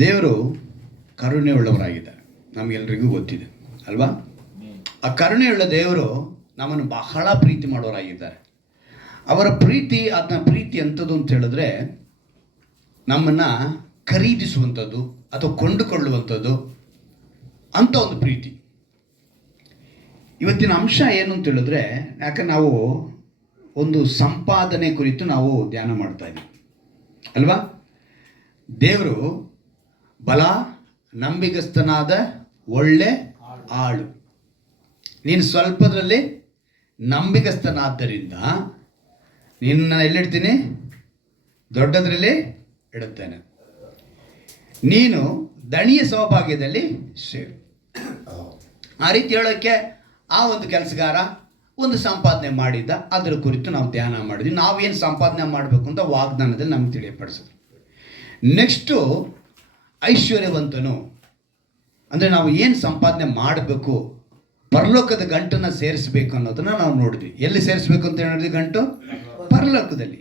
ದೇವರು ಕರುಣೆ ಉಳ್ಳವರಾಗಿದ್ದಾರೆ, ನಮಗೆಲ್ರಿಗೂ ಗೊತ್ತಿದೆ ಅಲ್ವಾ? ಆ ಕರುಣೆಯುಳ್ಳ ದೇವರು ನಮ್ಮನ್ನು ಬಹಳ ಪ್ರೀತಿ ಮಾಡೋರಾಗಿದ್ದಾರೆ. ಅವರ ಪ್ರೀತಿ, ಅದನ್ನ ಪ್ರೀತಿ ಎಂಥದ್ದು ಅಂತ ಹೇಳಿದ್ರೆ ನಮ್ಮನ್ನು ಖರೀದಿಸುವಂಥದ್ದು ಅಥವಾ ಕೊಂಡುಕೊಳ್ಳುವಂಥದ್ದು ಅಂಥ ಒಂದು ಪ್ರೀತಿ. ಇವತ್ತಿನ ಅಂಶ ಏನು ಅಂತ ಹೇಳಿದ್ರೆ, ಯಾಕೆ ನಾವು ಒಂದು ಸಂಪಾದನೆ ಕುರಿತು ನಾವು ಧ್ಯಾನ ಮಾಡ್ತಾ ಇದ್ದೀವಿ ಅಲ್ವಾ? ದೇವರು ಬಲ ನಂಬಿಗಸ್ತನಾದ ಒಳ್ಳೆ ಆಳು. ನೀನು ಸ್ವಲ್ಪದರಲ್ಲಿ ನಂಬಿಗಸ್ತನಾದ್ದರಿಂದ ನಿನ್ನ ಎಲ್ಲಿಡ್ತೀನಿ, ದೊಡ್ಡದರಲ್ಲಿ ಇಡುತ್ತೇನೆ. ನೀನು ದಣಿಯ ಸೌಭಾಗ್ಯದಲ್ಲಿ ಸೇರು. ಆ ರೀತಿ ಹೇಳೋಕ್ಕೆ ಆ ಒಂದು ಕೆಲಸಗಾರ ಒಂದು ಸಂಪಾದನೆ ಮಾಡಿದ್ದ, ಅದರ ಕುರಿತು ನಾವು ಧ್ಯಾನ ಮಾಡಿದ್ವಿ. ನಾವೇನು ಸಂಪಾದನೆ ಮಾಡಬೇಕು ಅಂತ ವಾಗ್ದಾನದಲ್ಲಿ ನಮ್ಗೆ ತಿಳಿಯಪಡಿಸಿದ್ರು. ನೆಕ್ಸ್ಟು ಐಶ್ವರ್ಯವಂತನು ಅಂದರೆ ನಾವು ಏನು ಸಂಪಾದನೆ ಮಾಡಬೇಕು, ಪರಲೋಕದ ಗಂಟನ್ನು ಸೇರಿಸಬೇಕು ಅನ್ನೋದನ್ನು ನಾವು ನೋಡಿದ್ವಿ. ಎಲ್ಲಿ ಸೇರಿಸ್ಬೇಕು ಅಂತ ಹೇಳಿದ್ವಿ? ಗಂಟು ಪರಲೋಕದಲ್ಲಿ.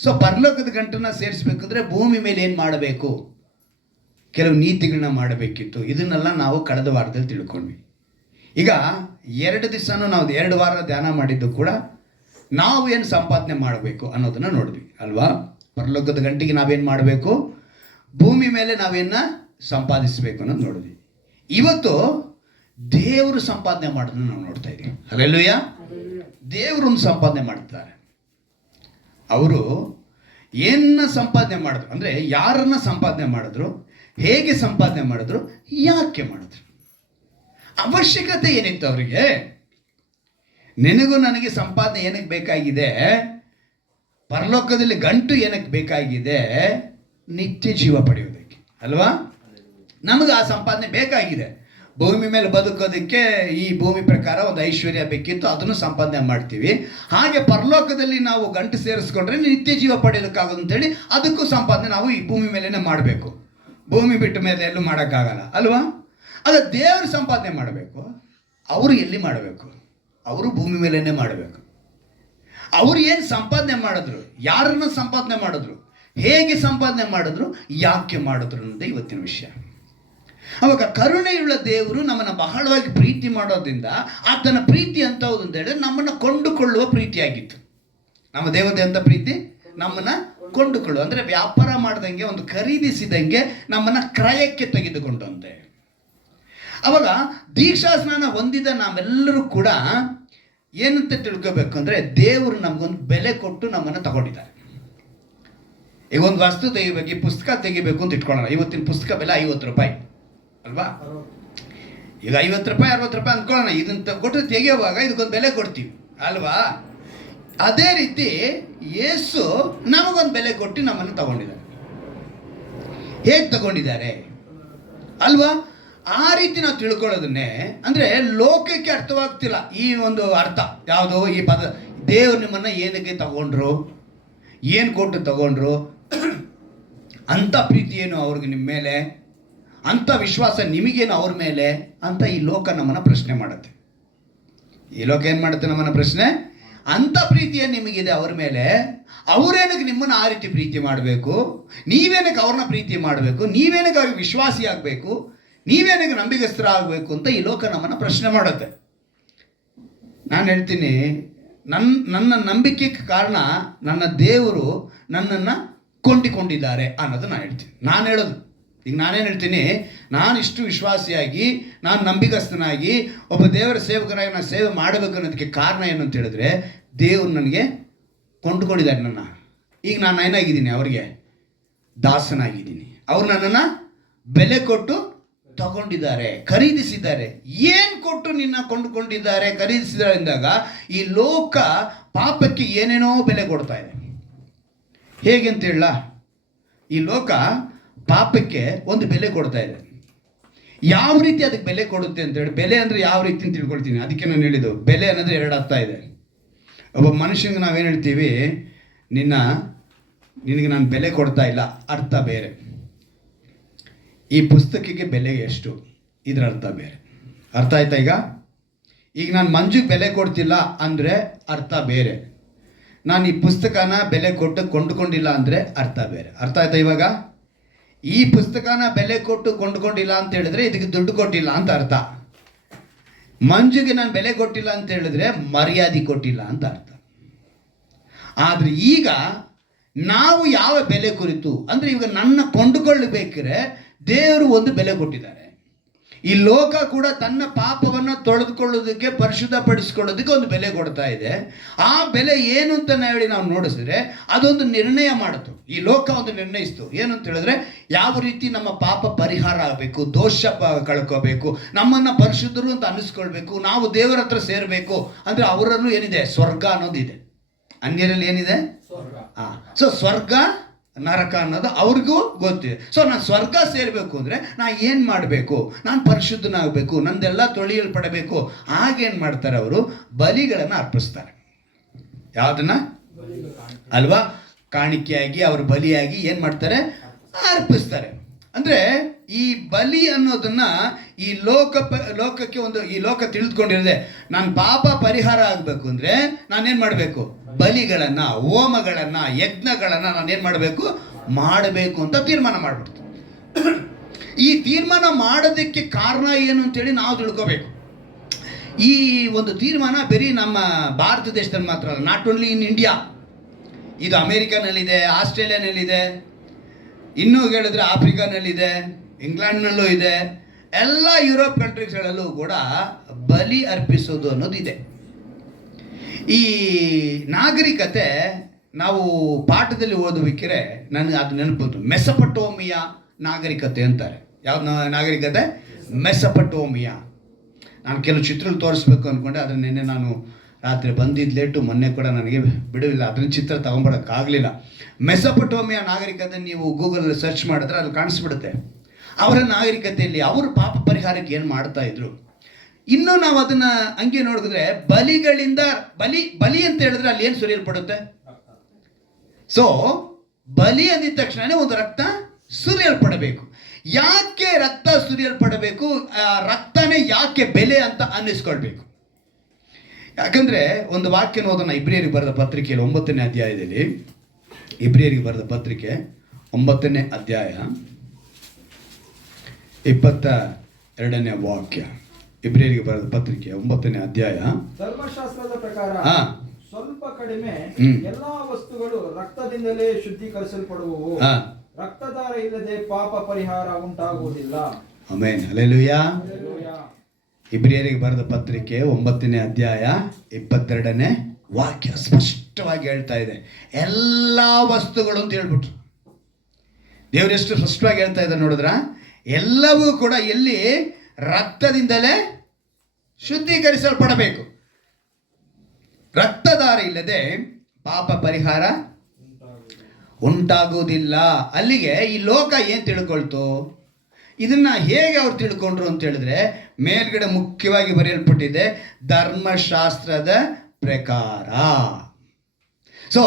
ಸೊ ಪರಲೋಕದ ಗಂಟನ್ನು ಸೇರಿಸ್ಬೇಕಂದ್ರೆ ಭೂಮಿ ಮೇಲೆ ಏನು ಮಾಡಬೇಕು, ಕೆಲವು ನೀತಿಗಳನ್ನ ಮಾಡಬೇಕಿತ್ತು. ಇದನ್ನೆಲ್ಲ ನಾವು ಕಳೆದ ವಾರದಲ್ಲಿ ತಿಳ್ಕೊಂಡ್ವಿ. ಈಗ 2 ದಿವಸನೂ ನಾವು 2 ವಾರ ಧ್ಯಾನ ಮಾಡಿದ್ದು ಕೂಡ ನಾವು ಏನು ಸಂಪಾದನೆ ಮಾಡಬೇಕು ಅನ್ನೋದನ್ನು ನೋಡಿದ್ವಿ ಅಲ್ವಾ? ಪರಲೋಕದ ಗಂಟಿಗೆ ನಾವೇನು ಮಾಡಬೇಕು, ಭೂಮಿ ಮೇಲೆ ನಾವೇನ ಸಂಪಾದಿಸಬೇಕು ಅನ್ನೋದು ನೋಡಿದ್ವಿ. ಇವತ್ತು ದೇವರು ಸಂಪಾದನೆ ಮಾಡೋದನ್ನು ನಾವು ನೋಡ್ತಾ ಇದ್ದೀವಿ. ಹಲ್ಲೆಲೂಯಾ. ದೇವರೊಂದು ಸಂಪಾದನೆ ಮಾಡ್ತಾರೆ. ಅವರು ಏನನ್ನ ಸಂಪಾದನೆ ಮಾಡಿದ್ರು ಅಂದರೆ, ಯಾರನ್ನ ಸಂಪಾದನೆ ಮಾಡಿದ್ರು, ಹೇಗೆ ಸಂಪಾದನೆ ಮಾಡಿದ್ರು, ಯಾಕೆ ಮಾಡಿದ್ರು, ಅವಶ್ಯಕತೆ ಏನಿತ್ತು ಅವರಿಗೆ. ನಿನಗೂ ನನಗೆ ಸಂಪಾದನೆ ಏನಕ್ಕೆ ಬೇಕಾಗಿದೆ, ಪರಲೋಕದಲ್ಲಿ ಗಂಟು ಏನಕ್ಕೆ ಬೇಕಾಗಿದೆ, ನಿತ್ಯ ಜೀವ ಪಡೆಯೋದಕ್ಕೆ ಅಲ್ವಾ? ನಮಗೆ ಆ ಸಂಪಾದನೆ ಬೇಕಾಗಿದೆ. ಭೂಮಿ ಮೇಲೆ ಬದುಕೋದಕ್ಕೆ ಈ ಭೂಮಿ ಪ್ರಕಾರ ಒಂದು ಐಶ್ವರ್ಯ ಬೇಕಿತ್ತು, ಅದನ್ನು ಸಂಪಾದನೆ ಮಾಡ್ತೀವಿ. ಹಾಗೆ ಪರಲೋಕದಲ್ಲಿ ನಾವು ಗಂಟು ಸೇರಿಸ್ಕೊಂಡ್ರೆ ನಿತ್ಯ ಜೀವ ಪಡೆಯೋದಕ್ಕಾಗೋದು ಅಂತೇಳಿ ಅದಕ್ಕೂ ಸಂಪಾದನೆ ನಾವು ಈ ಭೂಮಿ ಮೇಲೇ ಮಾಡಬೇಕು. ಭೂಮಿ ಬಿಟ್ಟ ಮೇಲೆ ಎಲ್ಲೂ ಮಾಡೋಕ್ಕಾಗಲ್ಲ ಅಲ್ವಾ? ಅದ ದೇವರು ಸಂಪಾದನೆ ಮಾಡಬೇಕು. ಅವರು ಎಲ್ಲಿ ಮಾಡಬೇಕು? ಅವರು ಭೂಮಿ ಮೇಲೇ ಮಾಡಬೇಕು. ಅವರು ಏನು ಸಂಪಾದನೆ ಮಾಡಿದ್ರು, ಯಾರನ್ನ ಸಂಪಾದನೆ ಮಾಡಿದ್ರು, ಹೇಗೆ ಸಂಪಾದನೆ ಮಾಡಿದ್ರು, ಯಾಕೆ ಮಾಡಿದ್ರು ಅನ್ನೋದೇ ಇವತ್ತಿನ ವಿಷಯ. ಅವಾಗ ಕರುಣೆಯುಳ್ಳ ದೇವರು ನಮ್ಮನ್ನು ಬಹಳವಾಗಿ ಪ್ರೀತಿ ಮಾಡೋದ್ರಿಂದ ಆತನ ಪ್ರೀತಿ ಅಂತ ಹೌದು ಅಂತ ಹೇಳಿದ್ರೆ ನಮ್ಮನ್ನು ಕೊಂಡುಕೊಳ್ಳುವ ಪ್ರೀತಿಯಾಗಿತ್ತು. ನಮ್ಮ ದೇವತೆ ಅಂತ ಪ್ರೀತಿ ನಮ್ಮನ್ನು ಕೊಂಡುಕೊಳ್ಳುವ ಅಂದರೆ ವ್ಯಾಪಾರ ಮಾಡ್ದಂಗೆ, ಒಂದು ಖರೀದಿಸಿದಂಗೆ ನಮ್ಮನ್ನು ಕ್ರಯಕ್ಕೆ ತೆಗೆದುಕೊಂಡಂತೆ. ಅವಾಗ ದೀಕ್ಷಾ ಸ್ನಾನ ಹೊಂದಿದ ನಾವೆಲ್ಲರೂ ಕೂಡ ಏನಂತ ತಿಳ್ಕೋಬೇಕು ಅಂದರೆ, ದೇವರು ನಮಗೊಂದು ಬೆಲೆ ಕೊಟ್ಟು ನಮ್ಮನ್ನು ತಗೊಂಡಿದ್ದಾರೆ. ಈಗ ಒಂದು ವಸ್ತು ತೆಗಿಬೇಕು, ಈ ಪುಸ್ತಕ ತೆಗಿಬೇಕು ಅಂತ ಇಟ್ಕೊಳ್ಳೋಣ. ಇವತ್ತಿನ ಪುಸ್ತಕ ಬೆಲೆ 50 ರೂಪಾಯಿ ಅಲ್ವಾ? ಈಗ 50 ರೂಪಾಯಿ 60 ರೂಪಾಯಿ ಅಂದ್ಕೊಳ್ಳೋಣ. ಇದನ್ನ ಕೊಟ್ಟರೆ ತೆಗೆಯುವಾಗ ಇದಕ್ಕೊಂದು ಬೆಲೆ ಕೊಡ್ತೀವಿ ಅಲ್ವಾ? ಅದೇ ರೀತಿ ಯೇಸು ನಮಗೊಂದು ಬೆಲೆ ಕೊಟ್ಟು ನಮ್ಮನ್ನು ತಗೊಂಡಿದ್ದಾರೆ. ಹೇಗೆ ತಗೊಂಡಿದ್ದಾರೆ ಅಲ್ವಾ? ಆ ರೀತಿ ನಾವು ತಿಳ್ಕೊಳ್ಳೋದನ್ನೇ ಅಂದರೆ ಲೋಕಕ್ಕೆ ಅರ್ಥವಾಗ್ತಿಲ್ಲ ಈ ಒಂದು ಅರ್ಥ ಯಾವುದು, ಈ ಪದ. ದೇವರು ನಿಮ್ಮನ್ನು ಏನಕ್ಕೆ ತಗೊಂಡ್ರು, ಏನು ಕೊಟ್ಟು ತಗೊಂಡ್ರು, ಅಂಥ ಪ್ರೀತಿ ಏನು ಅವ್ರಿಗೆ ನಿಮ್ಮ ಮೇಲೆ, ಅಂಥ ವಿಶ್ವಾಸ ನಿಮಗೇನು ಅವ್ರ ಮೇಲೆ ಅಂತ ಈ ಲೋಕ ನಮ್ಮನ್ನು ಪ್ರಶ್ನೆ ಮಾಡುತ್ತೆ. ಈ ಲೋಕ ಏನು ಮಾಡುತ್ತೆ ನಮ್ಮನ್ನು ಪ್ರಶ್ನೆ, ಅಂಥ ಪ್ರೀತಿ ಏನು ನಿಮಗಿದೆ ಅವ್ರ ಮೇಲೆ, ಅವರೇನಕ್ಕೆ ನಿಮ್ಮನ್ನು ಆ ರೀತಿ ಪ್ರೀತಿ ಮಾಡಬೇಕು, ನೀವೇನಕ್ಕೆ ಅವ್ರನ್ನ ಪ್ರೀತಿ ಮಾಡಬೇಕು, ನೀವೇನಕ್ಕೆ ಅವ್ರಿಗೆ ವಿಶ್ವಾಸಿ ಆಗಬೇಕು, ನೀವೇನಕ್ಕೆ ನಂಬಿಗಸ್ತರ ಆಗಬೇಕು ಅಂತ ಈ ಲೋಕ ನಮ್ಮನ್ನು ಪ್ರಶ್ನೆ ಮಾಡುತ್ತೆ. ನಾನು ಹೇಳ್ತೀನಿ, ನನ್ನ ನಂಬಿಕೆಗೆ ಕಾರಣ ನನ್ನ ದೇವರು ನನ್ನನ್ನು ಕೊಂಡಿಕೊಂಡಿದ್ದಾರೆ ಅನ್ನೋದು ನಾನು ಹೇಳ್ತೀನಿ. ನಾನು ಹೇಳೋದು ಈಗ ನಾನೇನು ಹೇಳ್ತೀನಿ, ನಾನು ಇಷ್ಟು ವಿಶ್ವಾಸಿಯಾಗಿ, ನಾನು ನಂಬಿಗಸ್ತನಾಗಿ ಒಬ್ಬ ದೇವರ ಸೇವಕನಾಗಿ ನಾನು ಸೇವೆ ಮಾಡಬೇಕು ಅನ್ನೋದಕ್ಕೆ ಕಾರಣ ಏನು ಅಂತ ಹೇಳಿದ್ರೆ, ದೇವರು ನನಗೆ ಕೊಂಡುಕೊಂಡಿದ್ದಾರೆ. ನನ್ನ ಈಗ ನಾನು ಏನಾಗಿದ್ದೀನಿ, ಅವರಿಗೆ ದಾಸನಾಗಿದ್ದೀನಿ. ಅವರು ನನ್ನನ್ನು ಬೆಲೆ ಕೊಟ್ಟು ತಗೊಂಡಿದ್ದಾರೆ, ಖರೀದಿಸಿದ್ದಾರೆ. ಏನು ಕೊಟ್ಟು ನಿನ್ನ ಕೊಂಡುಕೊಂಡಿದ್ದಾರೆ, ಖರೀದಿಸಿದ್ದಾರೆ ಅಂದಾಗ ಈ ಲೋಕ ಪಾಪಕ್ಕೆ ಏನೇನೋ ಬೆಲೆ ಕೊಡ್ತಾ ಇದೆ. ಹೇಗೆ ಅಂತ ಹೇಳ, ಈ ಲೋಕ ಪಾಪಕ್ಕೆ ಒಂದು ಬೆಲೆ ಕೊಡ್ತಾ ಇದೆ. ಯಾವ ರೀತಿ ಅದಕ್ಕೆ ಬೆಲೆ ಕೊಡುತ್ತೆ ಅಂತೇಳಿ, ಬೆಲೆ ಅಂದರೆ ಯಾವ ರೀತಿ ಅಂತ ತಿಳ್ಕೊಳ್ತೀನಿ. ಅದಕ್ಕೆ ನಾನು ಹೇಳಿದ್ದು, ಬೆಲೆ ಅನ್ನೋದು 2 ಅರ್ಥ ಇದೆ. ಒಬ್ಬ ಮನುಷ್ಯನಿಗೆ ನಾವೇನು ಹೇಳ್ತೀವಿ, ನಿನಗೆ ನಾನು ಬೆಲೆ ಕೊಡ್ತಾ ಇಲ್ಲ, ಅರ್ಥ ಬೇರೆ. ಈ ಪುಸ್ತಕಕ್ಕೆ ಬೆಲೆ ಎಷ್ಟು, ಇದರ ಅರ್ಥ ಬೇರೆ. ಅರ್ಥ ಆಯ್ತಾ? ಈಗ ನಾನು ಮಂಜುಗೆ ಬೆಲೆ ಕೊಡ್ತಿಲ್ಲ ಅಂದರೆ ಅರ್ಥ ಬೇರೆ. ನಾನು ಈ ಪುಸ್ತಕನ ಬೆಲೆ ಕೊಟ್ಟು ಕೊಂಡುಕೊಂಡಿಲ್ಲ ಅಂದರೆ ಅರ್ಥ ಬೇರೆ. ಅರ್ಥ ಆಯ್ತಾ? ಈ ಪುಸ್ತಕನ ಬೆಲೆ ಕೊಟ್ಟು ಕೊಂಡುಕೊಂಡಿಲ್ಲ ಅಂತ ಹೇಳಿದ್ರೆ ಇದಕ್ಕೆ ದುಡ್ಡು ಕೊಟ್ಟಿಲ್ಲ ಅಂತ ಅರ್ಥ. ಮಂಜುಗೆ ನಾನು ಬೆಲೆ ಕೊಟ್ಟಿಲ್ಲ ಅಂತ ಹೇಳಿದ್ರೆ ಮರ್ಯಾದೆ ಕೊಟ್ಟಿಲ್ಲ ಅಂತ ಅರ್ಥ. ಆದರೆ ಈಗ ನಾವು ಯಾವ ಬೆಲೆ ಕುರಿತು ಅಂದರೆ, ಈಗ ನನ್ನ ಕೊಂಡುಕೊಳ್ಳಬೇಕಿದ್ರೆ ದೇವರು ಒಂದು ಬೆಲೆ ಕೊಟ್ಟಿದ್ದಾರೆ. ಈ ಲೋಕ ಕೂಡ ತನ್ನ ಪಾಪವನ್ನು ತೊಳೆದುಕೊಳ್ಳೋದಕ್ಕೆ, ಪರಿಶುದ್ಧಪಡಿಸಿಕೊಳ್ಳೋದಕ್ಕೆ ಒಂದು ಬೆಲೆ ಕೊಡ್ತಾ ಇದೆ. ಆ ಬೆಲೆ ಏನು ಅಂತ ಹೇಳಿ ನಾವು ನೋಡಿಸಿದ್ರೆ ಅದೊಂದು ನಿರ್ಣಯ ಮಾಡಿತು. ಈ ಲೋಕ ಒಂದು ನಿರ್ಣಯಿಸ್ತು ಏನು ಅಂತ ಹೇಳಿದ್ರೆ, ಯಾವ ರೀತಿ ನಮ್ಮ ಪಾಪ ಪರಿಹಾರ ಆಗಬೇಕು, ದೋಷ ಕಳ್ಕೋಬೇಕು, ನಮ್ಮನ್ನು ಪರಿಶುದ್ಧರು ಅಂತ ಅನ್ನಿಸ್ಕೊಳ್ಬೇಕು, ನಾವು ದೇವರ ಹತ್ರ ಸೇರಬೇಕು ಅಂದರೆ ಅವರಲ್ಲೂ ಏನಿದೆ, ಸ್ವರ್ಗ ಅನ್ನೋದಿದೆ. ಅನ್ಯರಲ್ಲಿ ಏನಿದೆ, ಸೊ ಸ್ವರ್ಗ ನರಕ ಅನ್ನೋದು ಅವ್ರಿಗೂ ಗೊತ್ತಿದೆ. ಸೊ ನಾನು ಸ್ವರ್ಗ ಸೇರಬೇಕು ಅಂದರೆ ನಾನು ಏನು ಮಾಡಬೇಕು, ನಾನು ಪರಿಶುದ್ಧನಾಗಬೇಕು, ನಂದೆಲ್ಲ ತೊಳೆಯಲ್ಪಡಬೇಕು. ಹಾಗೇನು ಮಾಡ್ತಾರೆ, ಅವರು ಬಲಿಗಳನ್ನು ಅರ್ಪಿಸ್ತಾರೆ. ಯಾವುದನ್ನ ಅಲ್ವಾ, ಕಾಣಿಕೆಯಾಗಿ ಅವರು ಬಲಿಯಾಗಿ ಏನು ಮಾಡ್ತಾರೆ, ಅರ್ಪಿಸ್ತಾರೆ. ಅಂದರೆ ಈ ಬಲಿ ಅನ್ನೋದನ್ನ ಈ ಲೋಕಕ್ಕೆ ಒಂದು, ಈ ಲೋಕ ತಿಳಿದುಕೊಂಡಿರದೆ ನಾನು ಪಾಪ ಪರಿಹಾರ ಆಗಬೇಕು ಅಂದರೆ ನಾನೇನು ಮಾಡಬೇಕು, ಬಲಿಗಳನ್ನು, ಹೋಮಗಳನ್ನು, ಯಜ್ಞಗಳನ್ನು ನಾನೇನು ಮಾಡಬೇಕು ಅಂತ ತೀರ್ಮಾನ ಮಾಡಿಬಿಡ್ತು. ಈ ತೀರ್ಮಾನ ಮಾಡೋದಕ್ಕೆ ಕಾರಣ ಏನು ಅಂತೇಳಿ ನಾವು ತಿಳ್ಕೋಬೇಕು. ಈ ಒಂದು ತೀರ್ಮಾನ ಬರೀ ನಮ್ಮ ಭಾರತ ದೇಶದಲ್ಲಿ ಮಾತ್ರ ಅಲ್ಲ, ನಾಟ್ ಓನ್ಲಿ ಇನ್ ಇಂಡಿಯಾ, ಇದು ಅಮೇರಿಕಾನಲ್ಲಿದೆ, ಆಸ್ಟ್ರೇಲಿಯಾನಲ್ಲಿದೆ, ಇನ್ನೂ ಹೇಳಿದ್ರೆ ಆಫ್ರಿಕಾನಲ್ಲಿದೆ, ಇಂಗ್ಲೆಂಡ್ನಲ್ಲೂ ಇದೆ, ಎಲ್ಲ ಯುರೋಪ್ ಕಂಟ್ರೀಸ್ಗಳಲ್ಲೂ ಕೂಡ ಬಲಿ ಅರ್ಪಿಸೋದು ಅನ್ನೋದಿದೆ. ಈ ನಾಗರಿಕತೆ ನಾವು ಪಾಠದಲ್ಲಿ ಓದಬೇಕಿದ್ರೆ ನನಗೆ ಅದು ನೆನಪುದು, ಮೆಸೊಪಟೋಮಿಯಾ ನಾಗರಿಕತೆ ಅಂತಾರೆ. ಯಾವ್ದು ನಾಗರಿಕತೆ? ಮೆಸೊಪಟೋಮಿಯಾ. ನಾನು ಕೆಲವು ಚಿತ್ರಗಳು ತೋರಿಸ್ಬೇಕು ಅಂದ್ಕೊಂಡೆ, ಆದರೆ ನಿನ್ನೆ ನಾನು ರಾತ್ರಿ ಬಂದಿದ್ದು ಲೇಟು, ಮೊನ್ನೆ ಕೂಡ ನನಗೆ ಬಿಡುವಿಲ್ಲ, ಅದನ್ನ ಚಿತ್ರ ತೊಗೊಂಬರೋಕ್ಕಾಗಲಿಲ್ಲ. ಮೆಸೊಪಟೋಮಿಯಾ ನಾಗರಿಕತೆ ನೀವು ಗೂಗಲಲ್ಲಿ ಸರ್ಚ್ ಮಾಡಿದ್ರೆ ಅಲ್ಲಿ ಕಾಣಿಸ್ಬಿಡುತ್ತೆ. ಅವರ ನಾಗರಿಕತೆಯಲ್ಲಿ ಅವರು ಪಾಪ ಪರಿಹಾರಕ್ಕೆ ಏನು ಮಾಡ್ತಾ ಇದ್ರು. ಇನ್ನೂ ನಾವು ಅದನ್ನ ಹಂಗೆ ನೋಡಿದ್ರೆ ಬಲಿಗಳಿಂದ, ಬಲಿ ಅಂತ ಹೇಳಿದ್ರೆ ಅಲ್ಲಿ ಏನು ಸುರಿಯಲ್ಪಡುತ್ತೆ. ಸೊ ಬಲಿ ಅಂದಿದ ತಕ್ಷಣ ಒಂದು ರಕ್ತ ಸುರಿಯಲ್ಪಡಬೇಕು. ಯಾಕೆ ರಕ್ತ ಸುರಿಯಲ್ಪಡಬೇಕು, ರಕ್ತನೇ ಯಾಕೆ ಬೆಲೆ ಅಂತ ಅನ್ನಿಸ್ಕೊಳ್ಬೇಕು. ಯಾಕಂದ್ರೆ ಒಂದು ವಾಕ್ಯ ಓದೋಣ, ಇಬ್ರಿಯರಿಗೆ ಬರೆದ ಪತ್ರಿಕೆಯಲ್ಲಿ 9ನೇ ಅಧ್ಯಾಯದಲ್ಲಿ, ಇಬ್ರಿಯರಿಗೆ ಬರೆದ ಪತ್ರಿಕೆ 9ನೇ ಅಧ್ಯಾಯ 22ನೇ ವಾಕ್ಯ. ಇಬ್ರಿಯರಿಗೆ ಬರೆದ ಪತ್ರಿಕೆ 9ನೇ ಅಧ್ಯಾಯ. ಧರ್ಮಶಾಸ್ತ್ರದ ಪ್ರಕಾರ ಸ್ವಲ್ಪ ಕಡಿಮೆ ಎಲ್ಲಾ ವಸ್ತುಗಳು ರಕ್ತದಿಂದಲೇ ಶುದ್ಧೀಕರಿಸಲ್ಪಡುವವು, ರಕ್ತಧಾರ ಇಲ್ಲದೆ ಪಾಪ ಪರಿಹಾರ ಉಂಟಾಗುವುದಿಲ್ಲ. Amen, hallelujah. ಇಬ್ರಿಯರಿಗೆ ಬರೆದ ಪತ್ರಿಕೆ 9ನೇ ಅಧ್ಯಾಯ 22ನೇ ವಾಕ್ಯ ಸ್ಪಷ್ಟವಾಗಿ ಹೇಳ್ತಾ ಇದೆ, ಎಲ್ಲ ವಸ್ತುಗಳು ಅಂತ ಹೇಳ್ಬಿಟ್ರು. ದೇವರು ಎಷ್ಟು ಸ್ಪಷ್ಟವಾಗಿ ಹೇಳ್ತಾ ಇದ್ದಾರೆ ನೋಡಿದ್ರ. ಎಲ್ಲವೂ ಕೂಡ ಎಲ್ಲಿ, ರಕ್ತದಿಂದಲೇ ಶುದ್ಧೀಕರಿಸಲ್ಪಡಬೇಕು. ರಕ್ತಧಾರ ಇಲ್ಲದೆ ಪಾಪ ಪರಿಹಾರ ಉಂಟಾಗುವುದಿಲ್ಲ. ಅಲ್ಲಿಗೆ ಈ ಲೋಕ ಏನು ತಿಳ್ಕೊಳ್ತು, ಇದನ್ನ ಹೇಗೆ ಅವ್ರು ತಿಳ್ಕೊಂಡ್ರು ಅಂತ ಹೇಳಿದ್ರೆ, ಮೇಲ್ಗಡೆ ಮುಖ್ಯವಾಗಿ ಬರೆಯಲ್ಪಟ್ಟಿದೆ ಧರ್ಮಶಾಸ್ತ್ರದ ಪ್ರಕಾರ. ಸೊ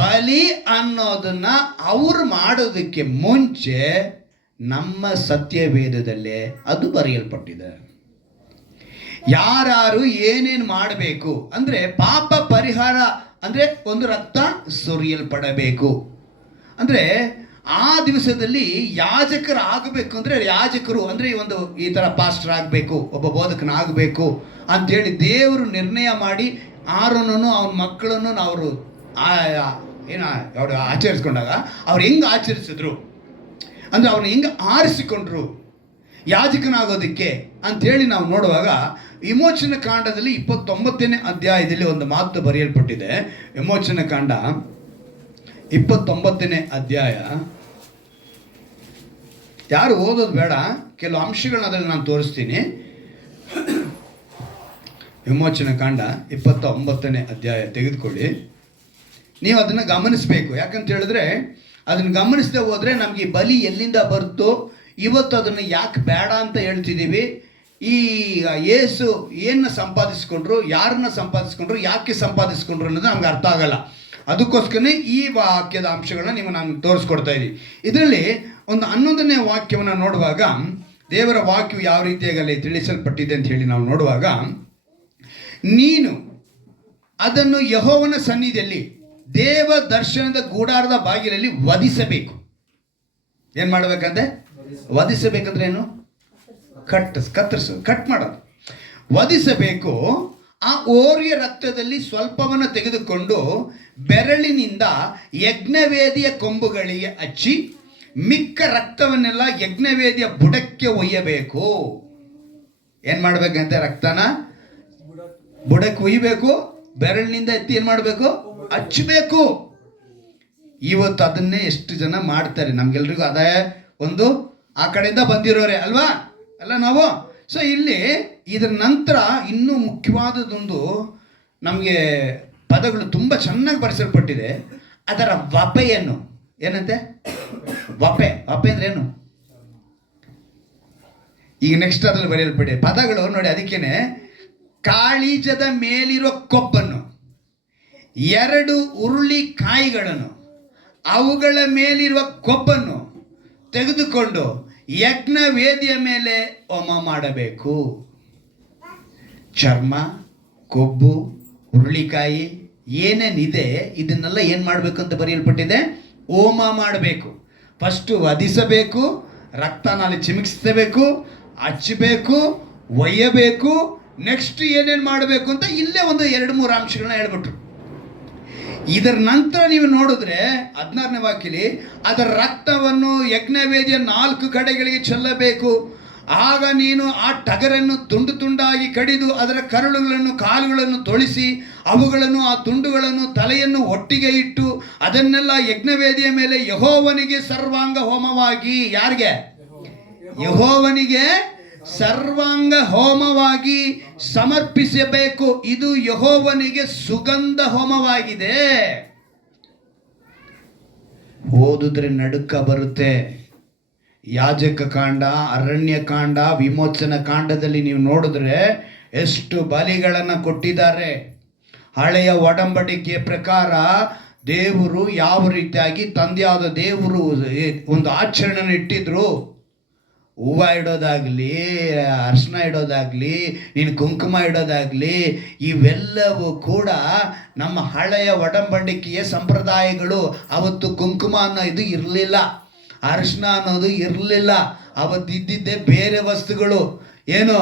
ಬಲಿ ಅನ್ನೋದನ್ನ ಅವ್ರು ಮಾಡೋದಕ್ಕೆ ಮುಂಚೆ ನಮ್ಮ ಸತ್ಯವೇದದಲ್ಲೇ ಅದು ಬರೆಯಲ್ಪಟ್ಟಿದೆ. ಯಾರು ಏನೇನು ಮಾಡಬೇಕು ಅಂದರೆ, ಪಾಪ ಪರಿಹಾರ ಅಂದರೆ ಒಂದು ರಕ್ತ ಸುರಿಯಲ್ಪಡಬೇಕು. ಅಂದರೆ ಆ ದಿವಸದಲ್ಲಿ ಯಾಜಕರು ಆಗಬೇಕು ಅಂದರೆ, ಯಾಜಕರು ಅಂದರೆ ಒಂದು ಈ ಥರ ಪಾಸ್ಟರ್ ಆಗಬೇಕು, ಒಬ್ಬ ಬೋಧಕನಾಗಬೇಕು ಅಂಥೇಳಿ ದೇವರು ನಿರ್ಣಯ ಮಾಡಿ ಆರೋನನ್ನು ಅವನ ಮಕ್ಕಳನ್ನು ಅವರು ಅವರು ಆಚರಿಸ್ಕೊಂಡಾಗ ಅವ್ರು ಹೆಂಗೆ ಆಚರಿಸಿದ್ರು ಅಂದರೆ, ಅವ್ರನ್ನ ಹೆಂಗೆ ಆರಿಸಿಕೊಂಡ್ರು ಯಾಜಕನಾಗೋದಕ್ಕೆ ಅಂಥೇಳಿ ನಾವು ನೋಡುವಾಗ, ವಿಮೋಚನ ಕಾಂಡದಲ್ಲಿ 29ನೇ ಅಧ್ಯಾಯದಲ್ಲಿ ಒಂದು ಮಾತು ಬರೆಯಲ್ಪಟ್ಟಿದೆ. ವಿಮೋಚನ ಕಾಂಡ 29ನೇ ಅಧ್ಯಾಯ. ಯಾರು ಓದೋದು ಬೇಡ, ಕೆಲವು ಅಂಶಗಳನ್ನ ಅದನ್ನು ನಾನು ತೋರಿಸ್ತೀನಿ. ವಿಮೋಚನ ಕಾಂಡ 29ನೇ ಅಧ್ಯಾಯ ತೆಗೆದುಕೊಳ್ಳಿ. ನೀವು ಅದನ್ನು ಗಮನಿಸಬೇಕು. ಯಾಕಂತ ಹೇಳಿದ್ರೆ ಅದನ್ನು ಗಮನಿಸದೆ ಹೋದರೆ ನಮಗೆ ಬಲಿ ಎಲ್ಲಿಂದ ಬರುತ್ತೋ, ಇವತ್ತು ಅದನ್ನು ಯಾಕೆ ಬೇಡ ಅಂತ ಹೇಳ್ತಿದ್ದೀವಿ, ಈ ಯೇಸು ಏನನ್ನ ಸಂಪಾದಿಸ್ಕೊಂಡ್ರು, ಯಾರನ್ನ ಸಂಪಾದಿಸ್ಕೊಂಡ್ರು, ಯಾಕೆ ಸಂಪಾದಿಸ್ಕೊಂಡ್ರು ಅನ್ನೋದು ನಮ್ಗೆ ಅರ್ಥ ಆಗಲ್ಲ. ಅದಕ್ಕೋಸ್ಕರನೇ ಈ ವಾಕ್ಯದ ಅಂಶಗಳನ್ನ ನಾನು ತೋರಿಸ್ಕೊಡ್ತಾ ಇದ್ದೀವಿ. ಇದರಲ್ಲಿ ಒಂದು 11ನೇ ವಾಕ್ಯವನ್ನು ನೋಡುವಾಗ, ದೇವರ ವಾಕ್ಯವು ಯಾವ ರೀತಿಯಾಗಲಿ ತಿಳಿಸಲ್ಪಟ್ಟಿದೆ ಅಂತ ಹೇಳಿ ನಾವು ನೋಡುವಾಗ, ನೀನು ಅದನ್ನು ಯೆಹೋವನ ಸನ್ನಿಧಿಯಲ್ಲಿ ದೇವ ದರ್ಶನದ ಗೂಡಾರದ ಬಾಗಿಲಲ್ಲಿ ವಧಿಸಬೇಕು. ಏನು ಮಾಡಬೇಕಂತೆ? ವಧಿಸಬೇಕಂದ್ರೆ ಏನು? ಕತ್ತರಿಸು, ಕಟ್ ಮಾಡೋದು. ವಧಿಸಬೇಕು. ಆ ಓರಿಯ ರಕ್ತದಲ್ಲಿ ಸ್ವಲ್ಪವನ್ನು ತೆಗೆದುಕೊಂಡು ಬೆರಳಿನಿಂದ ಯಜ್ಞವೇದಿಯ ಕೊಂಬುಗಳಿಗೆ ಹಚ್ಚಿ ಮಿಕ್ಕ ರಕ್ತವನ್ನೆಲ್ಲ ಯಜ್ಞವೇದಿಯ ಬುಡಕ್ಕೆ ಒಯ್ಯಬೇಕು. ಏನು ಮಾಡಬೇಕಂತೆ? ರಕ್ತನ ಬುಡಕ್ಕೆ ಒಯ್ಯಬೇಕು. ಬೆರಳಿನಿಂದ ಎತ್ತಿ ಏನು ಮಾಡಬೇಕು? ಹಚ್ಚಬೇಕು. ಇವತ್ತು ಅದನ್ನೇ ಎಷ್ಟು ಜನ ಮಾಡ್ತಾರೆ. ನಮ್ಗೆಲ್ರಿಗೂ ಅದೇ ಒಂದು ಆ ಕಡೆಯಿಂದ ಬಂದಿರೋರೆ ಅಲ್ವಾ ಅಲ್ಲ ನಾವು. ಸೊ ಇಲ್ಲಿ ಇದರ ನಂತರ ಇನ್ನೂ ಮುಖ್ಯವಾದದೊಂದು ನಮಗೆ ಪದಗಳು ತುಂಬ ಚೆನ್ನಾಗಿ ಬರೆಸಲ್ಪಟ್ಟಿದೆ. ಅದರ ವಪೆಯನ್ನು ಏನಂತೆ? ವಪೆ ಅಂದ್ರೆ ಏನು? ಈಗ ನೆಕ್ಸ್ಟ್ ಅದ್ರಲ್ಲಿ ಬರೆಯಲ್ಪಟ್ಟಿದೆ ಪದಗಳು ನೋಡಿ. ಅದಕ್ಕೇನೆ ಕಾಳಿಜದ ಮೇಲಿರುವ ಕೊಬ್ಬನ್ನು, 2 ಉರುಳಿ ಕಾಯಿಗಳನ್ನು, ಅವುಗಳ ಮೇಲಿರುವ ಕೊಬ್ಬನ್ನು ತೆಗೆದುಕೊಂಡು ಯಜ್ಞ ವೇದಿಯ ಮೇಲೆ ಹೋಮ ಮಾಡಬೇಕು. ಚರ್ಮ, ಕೊಬ್ಬು, ಹುರುಳಿಕಾಯಿ ಏನೇನಿದೆ ಇದನ್ನೆಲ್ಲ ಏನು ಮಾಡಬೇಕು ಅಂತ ಬರೆಯಲ್ಪಟ್ಟಿದೆ? ಹೋಮ ಮಾಡಬೇಕು. ಫಸ್ಟು ವಧಿಸಬೇಕು, ರಕ್ತನ ಅಲ್ಲಿ ಚಿಮುಕಿಸಬೇಕು, ಹಚ್ಚಬೇಕು, ಒಯ್ಯಬೇಕು. ನೆಕ್ಸ್ಟ್ ಏನೇನು ಮಾಡಬೇಕು ಅಂತ ಇಲ್ಲೇ ಒಂದು 2-3 ಅಂಶಗಳನ್ನ ಹೇಳ್ಬಿಟ್ರು. ಇದರ ನಂತರ ನೀವು ನೋಡಿದ್ರೆ 16ನೇ ವಾಕ್ಯದಲ್ಲಿ ಅದರ ರಕ್ತವನ್ನು ಯಜ್ಞವೇದಿಯ 4 ಕಡೆಗಳಿಗೆ ಚೆಲ್ಲಬೇಕು. ಆಗ ನೀನು ಆ ಟಗರನ್ನು ತುಂಡು ತುಂಡಾಗಿ ಕಡಿದು ಅದರ ಕರುಳುಗಳನ್ನು ಕಾಲುಗಳನ್ನು ತೊಳಿಸಿ ಅವುಗಳನ್ನು ಆ ತುಂಡುಗಳನ್ನು ತಲೆಯನ್ನು ಒಟ್ಟಿಗೆ ಇಟ್ಟು ಅದನ್ನೆಲ್ಲ ಯಜ್ಞವೇದಿಯ ಮೇಲೆ ಯೆಹೋವನಿಗೆ ಸರ್ವಾಂಗ ಹೋಮವಾಗಿ, ಯಾರಿಗೆ? ಯೆಹೋವನಿಗೆ ಸರ್ವಾಂಗ ಹೋಮವಾಗಿ ಸಮರ್ಪಿಸಬೇಕು. ಇದು ಯೆಹೋವನಿಗೆ ಸುಗಂಧ ಹೋಮವಾಗಿದೆ. ಓದಿದ್ರೆ ನಡುಕ ಬರುತ್ತೆ. ಯಾಜಕ ಕಾಂಡ, ಅರಣ್ಯ ಕಾಂಡ, ವಿಮೋಚನ ಕಾಂಡದಲ್ಲಿ ನೀವು ನೋಡಿದ್ರೆ ಎಷ್ಟು ಬಲಿಗಳನ್ನು ಕೊಟ್ಟಿದ್ದಾರೆ. ಹಳೆಯ ಒಡಂಬಡಿಕೆಯ ಪ್ರಕಾರ ದೇವರು ಯಾವ ರೀತಿಯಾಗಿ ತಂದೆಯಾದ ದೇವರು ಒಂದು ಆಚರಣೆಯನ್ನು ಇಟ್ಟಿದ್ರು. ಹೂವು ಇಡೋದಾಗಲಿ, ಅರಿಶಿನ ಇಡೋದಾಗಲಿ, ನೀನು ಕುಂಕುಮ ಇಡೋದಾಗಲಿ, ಇವೆಲ್ಲವೂ ಕೂಡ ನಮ್ಮ ಹಳೆಯ ಒಡಂಬಡಿಕೆಯ ಸಂಪ್ರದಾಯಗಳು. ಅವತ್ತು ಕುಂಕುಮ ಅನ್ನೋ ಇದು ಇರಲಿಲ್ಲ, ಅರಿಶಿನ ಅನ್ನೋದು ಇರಲಿಲ್ಲ. ಅವತ್ತಿದ್ದಿದ್ದೇ ಬೇರೆ ವಸ್ತುಗಳು. ಏನು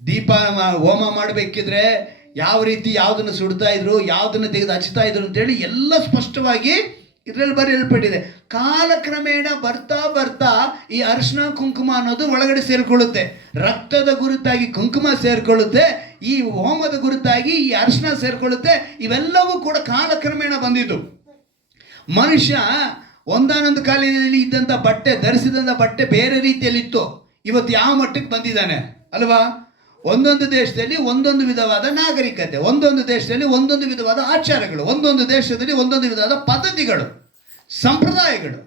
ದೀಪ ಹೋಮ ಮಾಡಬೇಕಿದ್ರೆ ಯಾವ ರೀತಿ ಯಾವುದನ್ನು ಸುಡ್ತಾ ಇದ್ರು, ಯಾವುದನ್ನು ತೆಗೆದು ಹಚ್ತಾ ಇದ್ರು ಅಂತೇಳಿ ಎಲ್ಲ ಸ್ಪಷ್ಟವಾಗಿ ಇದರಲ್ಲಿ ಬರೆಯಲ್ಪಟ್ಟಿದೆ. ಕಾಲಕ್ರಮೇಣ ಬರ್ತಾ ಬರ್ತಾ ಈ ಅರಿಶಿನ ಕುಂಕುಮ ಅನ್ನೋದು ಒಳಗಡೆ ಸೇರಿಕೊಳ್ಳುತ್ತೆ. ರಕ್ತದ ಗುರುತಾಗಿ ಕುಂಕುಮ ಸೇರಿಕೊಳ್ಳುತ್ತೆ, ಈ ಹೋಮದ ಗುರುತಾಗಿ ಈ ಅರಿಶಿನ ಸೇರಿಕೊಳ್ಳುತ್ತೆ. ಇವೆಲ್ಲವೂ ಕೂಡ ಕಾಲಕ್ರಮೇಣ ಬಂದಿದ್ದು. ಮನುಷ್ಯ ಒಂದಾನೊಂದು ಕಾಲದಲ್ಲಿ ಇದ್ದಂಥ ಬಟ್ಟೆ, ಧರಿಸಿದಂಥ ಬಟ್ಟೆ ಬೇರೆ ರೀತಿಯಲ್ಲಿತ್ತು. ಇವತ್ತು ಯಾವ ಮಟ್ಟಕ್ಕೆ ಬಂದಿದ್ದಾನೆ ಅಲ್ವಾ? ಒಂದೊಂದು ದೇಶದಲ್ಲಿ ಒಂದೊಂದು ವಿಧವಾದ ನಾಗರಿಕತೆ, ಒಂದೊಂದು ದೇಶದಲ್ಲಿ ಒಂದೊಂದು ವಿಧವಾದ ಆಚಾರಗಳು, ಒಂದೊಂದು ದೇಶದಲ್ಲಿ ಒಂದೊಂದು ವಿಧವಾದ ಪದ್ಧತಿಗಳು, ಸಂಪ್ರದಾಯಗಳು.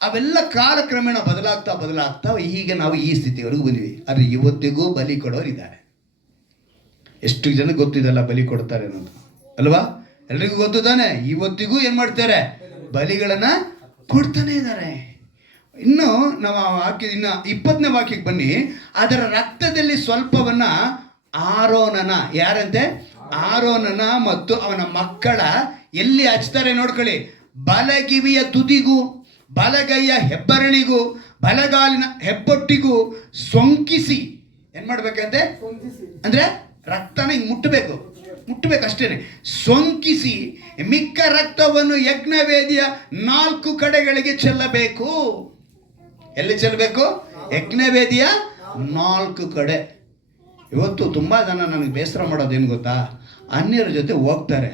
ಅವೆಲ್ಲ ಕಾಲಕ್ರಮೇಣ ಬದಲಾಗ್ತಾ ಈಗ ನಾವು ಈ ಸ್ಥಿತಿವರೆಗೂ ಬಂದಿವಿ. ಆದರೆ ಇವತ್ತಿಗೂ ಬಲಿ ಕೊಡೋರು ಇದ್ದಾರೆ. ಎಷ್ಟು ಜನಕ್ಕೆ ಗೊತ್ತಿದೆಲ್ಲ ಬಲಿ ಕೊಡ್ತಾರೆ ಅನ್ನೋದು ಅಲ್ವಾ? ಎಲ್ರಿಗೂ ಗೊತ್ತು ತಾನೆ. ಇವತ್ತಿಗೂ ಏನು ಮಾಡ್ತಾರೆ? ಬಲಿಗಳನ್ನು ಕೊಡ್ತಾನೆ ಇದ್ದಾರೆ. ಇನ್ನು ನಾವು ಇನ್ನು 20ನೇ ವಾಕ್ಯಕ್ಕೆ ಬನ್ನಿ. ಅದರ ರಕ್ತದಲ್ಲಿ ಸ್ವಲ್ಪವನ್ನ ಆರೋನನ, ಯಾರಂತೆ? ಆರೋನನ ಮತ್ತು ಅವನ ಮಕ್ಕಳ ಎಲ್ಲಿ ಹಚ್ತಾರೆ ನೋಡ್ಕೊಳ್ಳಿ. ಬಲಗಿವಿಯ ತುದಿಗೂ, ಬಲಗೈಯ ಹೆಬ್ಬರಳಿಗೂ, ಬಲಗಾಲಿನ ಹೆಬ್ಬೊಟ್ಟಿಗೂ ಸೊಂಕಿಸಿ. ಏನ್ ಮಾಡ್ಬೇಕಂತೆ? ಅಂದ್ರೆ ರಕ್ತನ ಹಿಂಗೆ ಮುಟ್ಟಬೇಕು ಅಷ್ಟೇನೆ. ಸೊಂಕಿಸಿ ಮಿಕ್ಕ ರಕ್ತವನ್ನು ಯಜ್ಞವೇದಿಯ 4 ಕಡೆಗಳಿಗೆ ಚೆಲ್ಲಬೇಕು. ಎಲ್ಲಿ ಚೆಲ್ಲಬೇಕು? ಯಜ್ಞವೇದಿಯ 4 ಕಡೆ. ಇವತ್ತು ತುಂಬ ಜನ ನನಗೆ ಬೇಸರ ಮಾಡೋದೇನು ಗೊತ್ತಾ? ಅನ್ಯರ ಜೊತೆ ಹೋಗ್ತಾರೆ,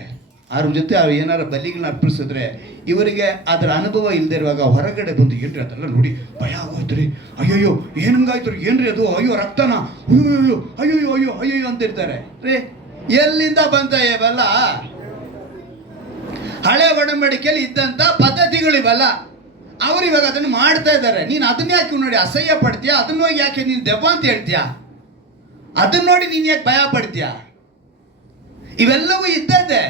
ಅವ್ರ ಜೊತೆ ಅವ್ರು ಏನಾರು ಬಲಿಗಳನ್ನ ಅರ್ಪಿಸಿದ್ರೆ ಇವರಿಗೆ ಅದರ ಅನುಭವ ಇಲ್ಲದೆ ಇರುವಾಗ ಹೊರಗಡೆ ಬಂದು ಏನ್ರಿ ಅದೆಲ್ಲ ನೋಡಿ ಭಯ ಆಗೋಯ್ತು ರೀ, ಅಯ್ಯೋಯ್ಯೋ ಏನಂಗಾಯ್ತು ರೀ, ಏನ್ರಿ ಅದು, ಅಯ್ಯೋ ರಕ್ತನ, ಅಯ್ಯೋ ಅಯ್ಯೋ ಅಯ್ಯೋ ಅಯ್ಯೋ ಅಂತಿರ್ತಾರೆ ರೀ. ಎಲ್ಲಿಂದ ಬಂತ ಇವೆಲ್ಲ? ಹಳೆ ಒಡಂಬಡಿಕೆಯಲ್ಲಿ ಇದ್ದಂಥ ಪದ್ಧತಿಗಳು ಇವೆಲ್ಲ. ಅವ್ರು ಇವಾಗ ಅದನ್ನು ಮಾಡ್ತಾ ಇದ್ದಾರೆ. ನೀನು ಅದನ್ನ ಯಾಕೆ ನೋಡಿ ಅಸಹ್ಯ ಪಡ್ತೀಯಾ? ಅದನ್ನ ಹೋಗಿ ಯಾಕೆ ನೀನು ದೆವ್ವ ಅಂತ ಹೇಳ್ತೀಯಾ? ಅದನ್ನ ನೋಡಿ ನೀನು ಯಾಕೆ ಭಯ ಪಡ್ತೀಯಾ? ಇವೆಲ್ಲವೂ ಇದ್ದದ್ದೇ.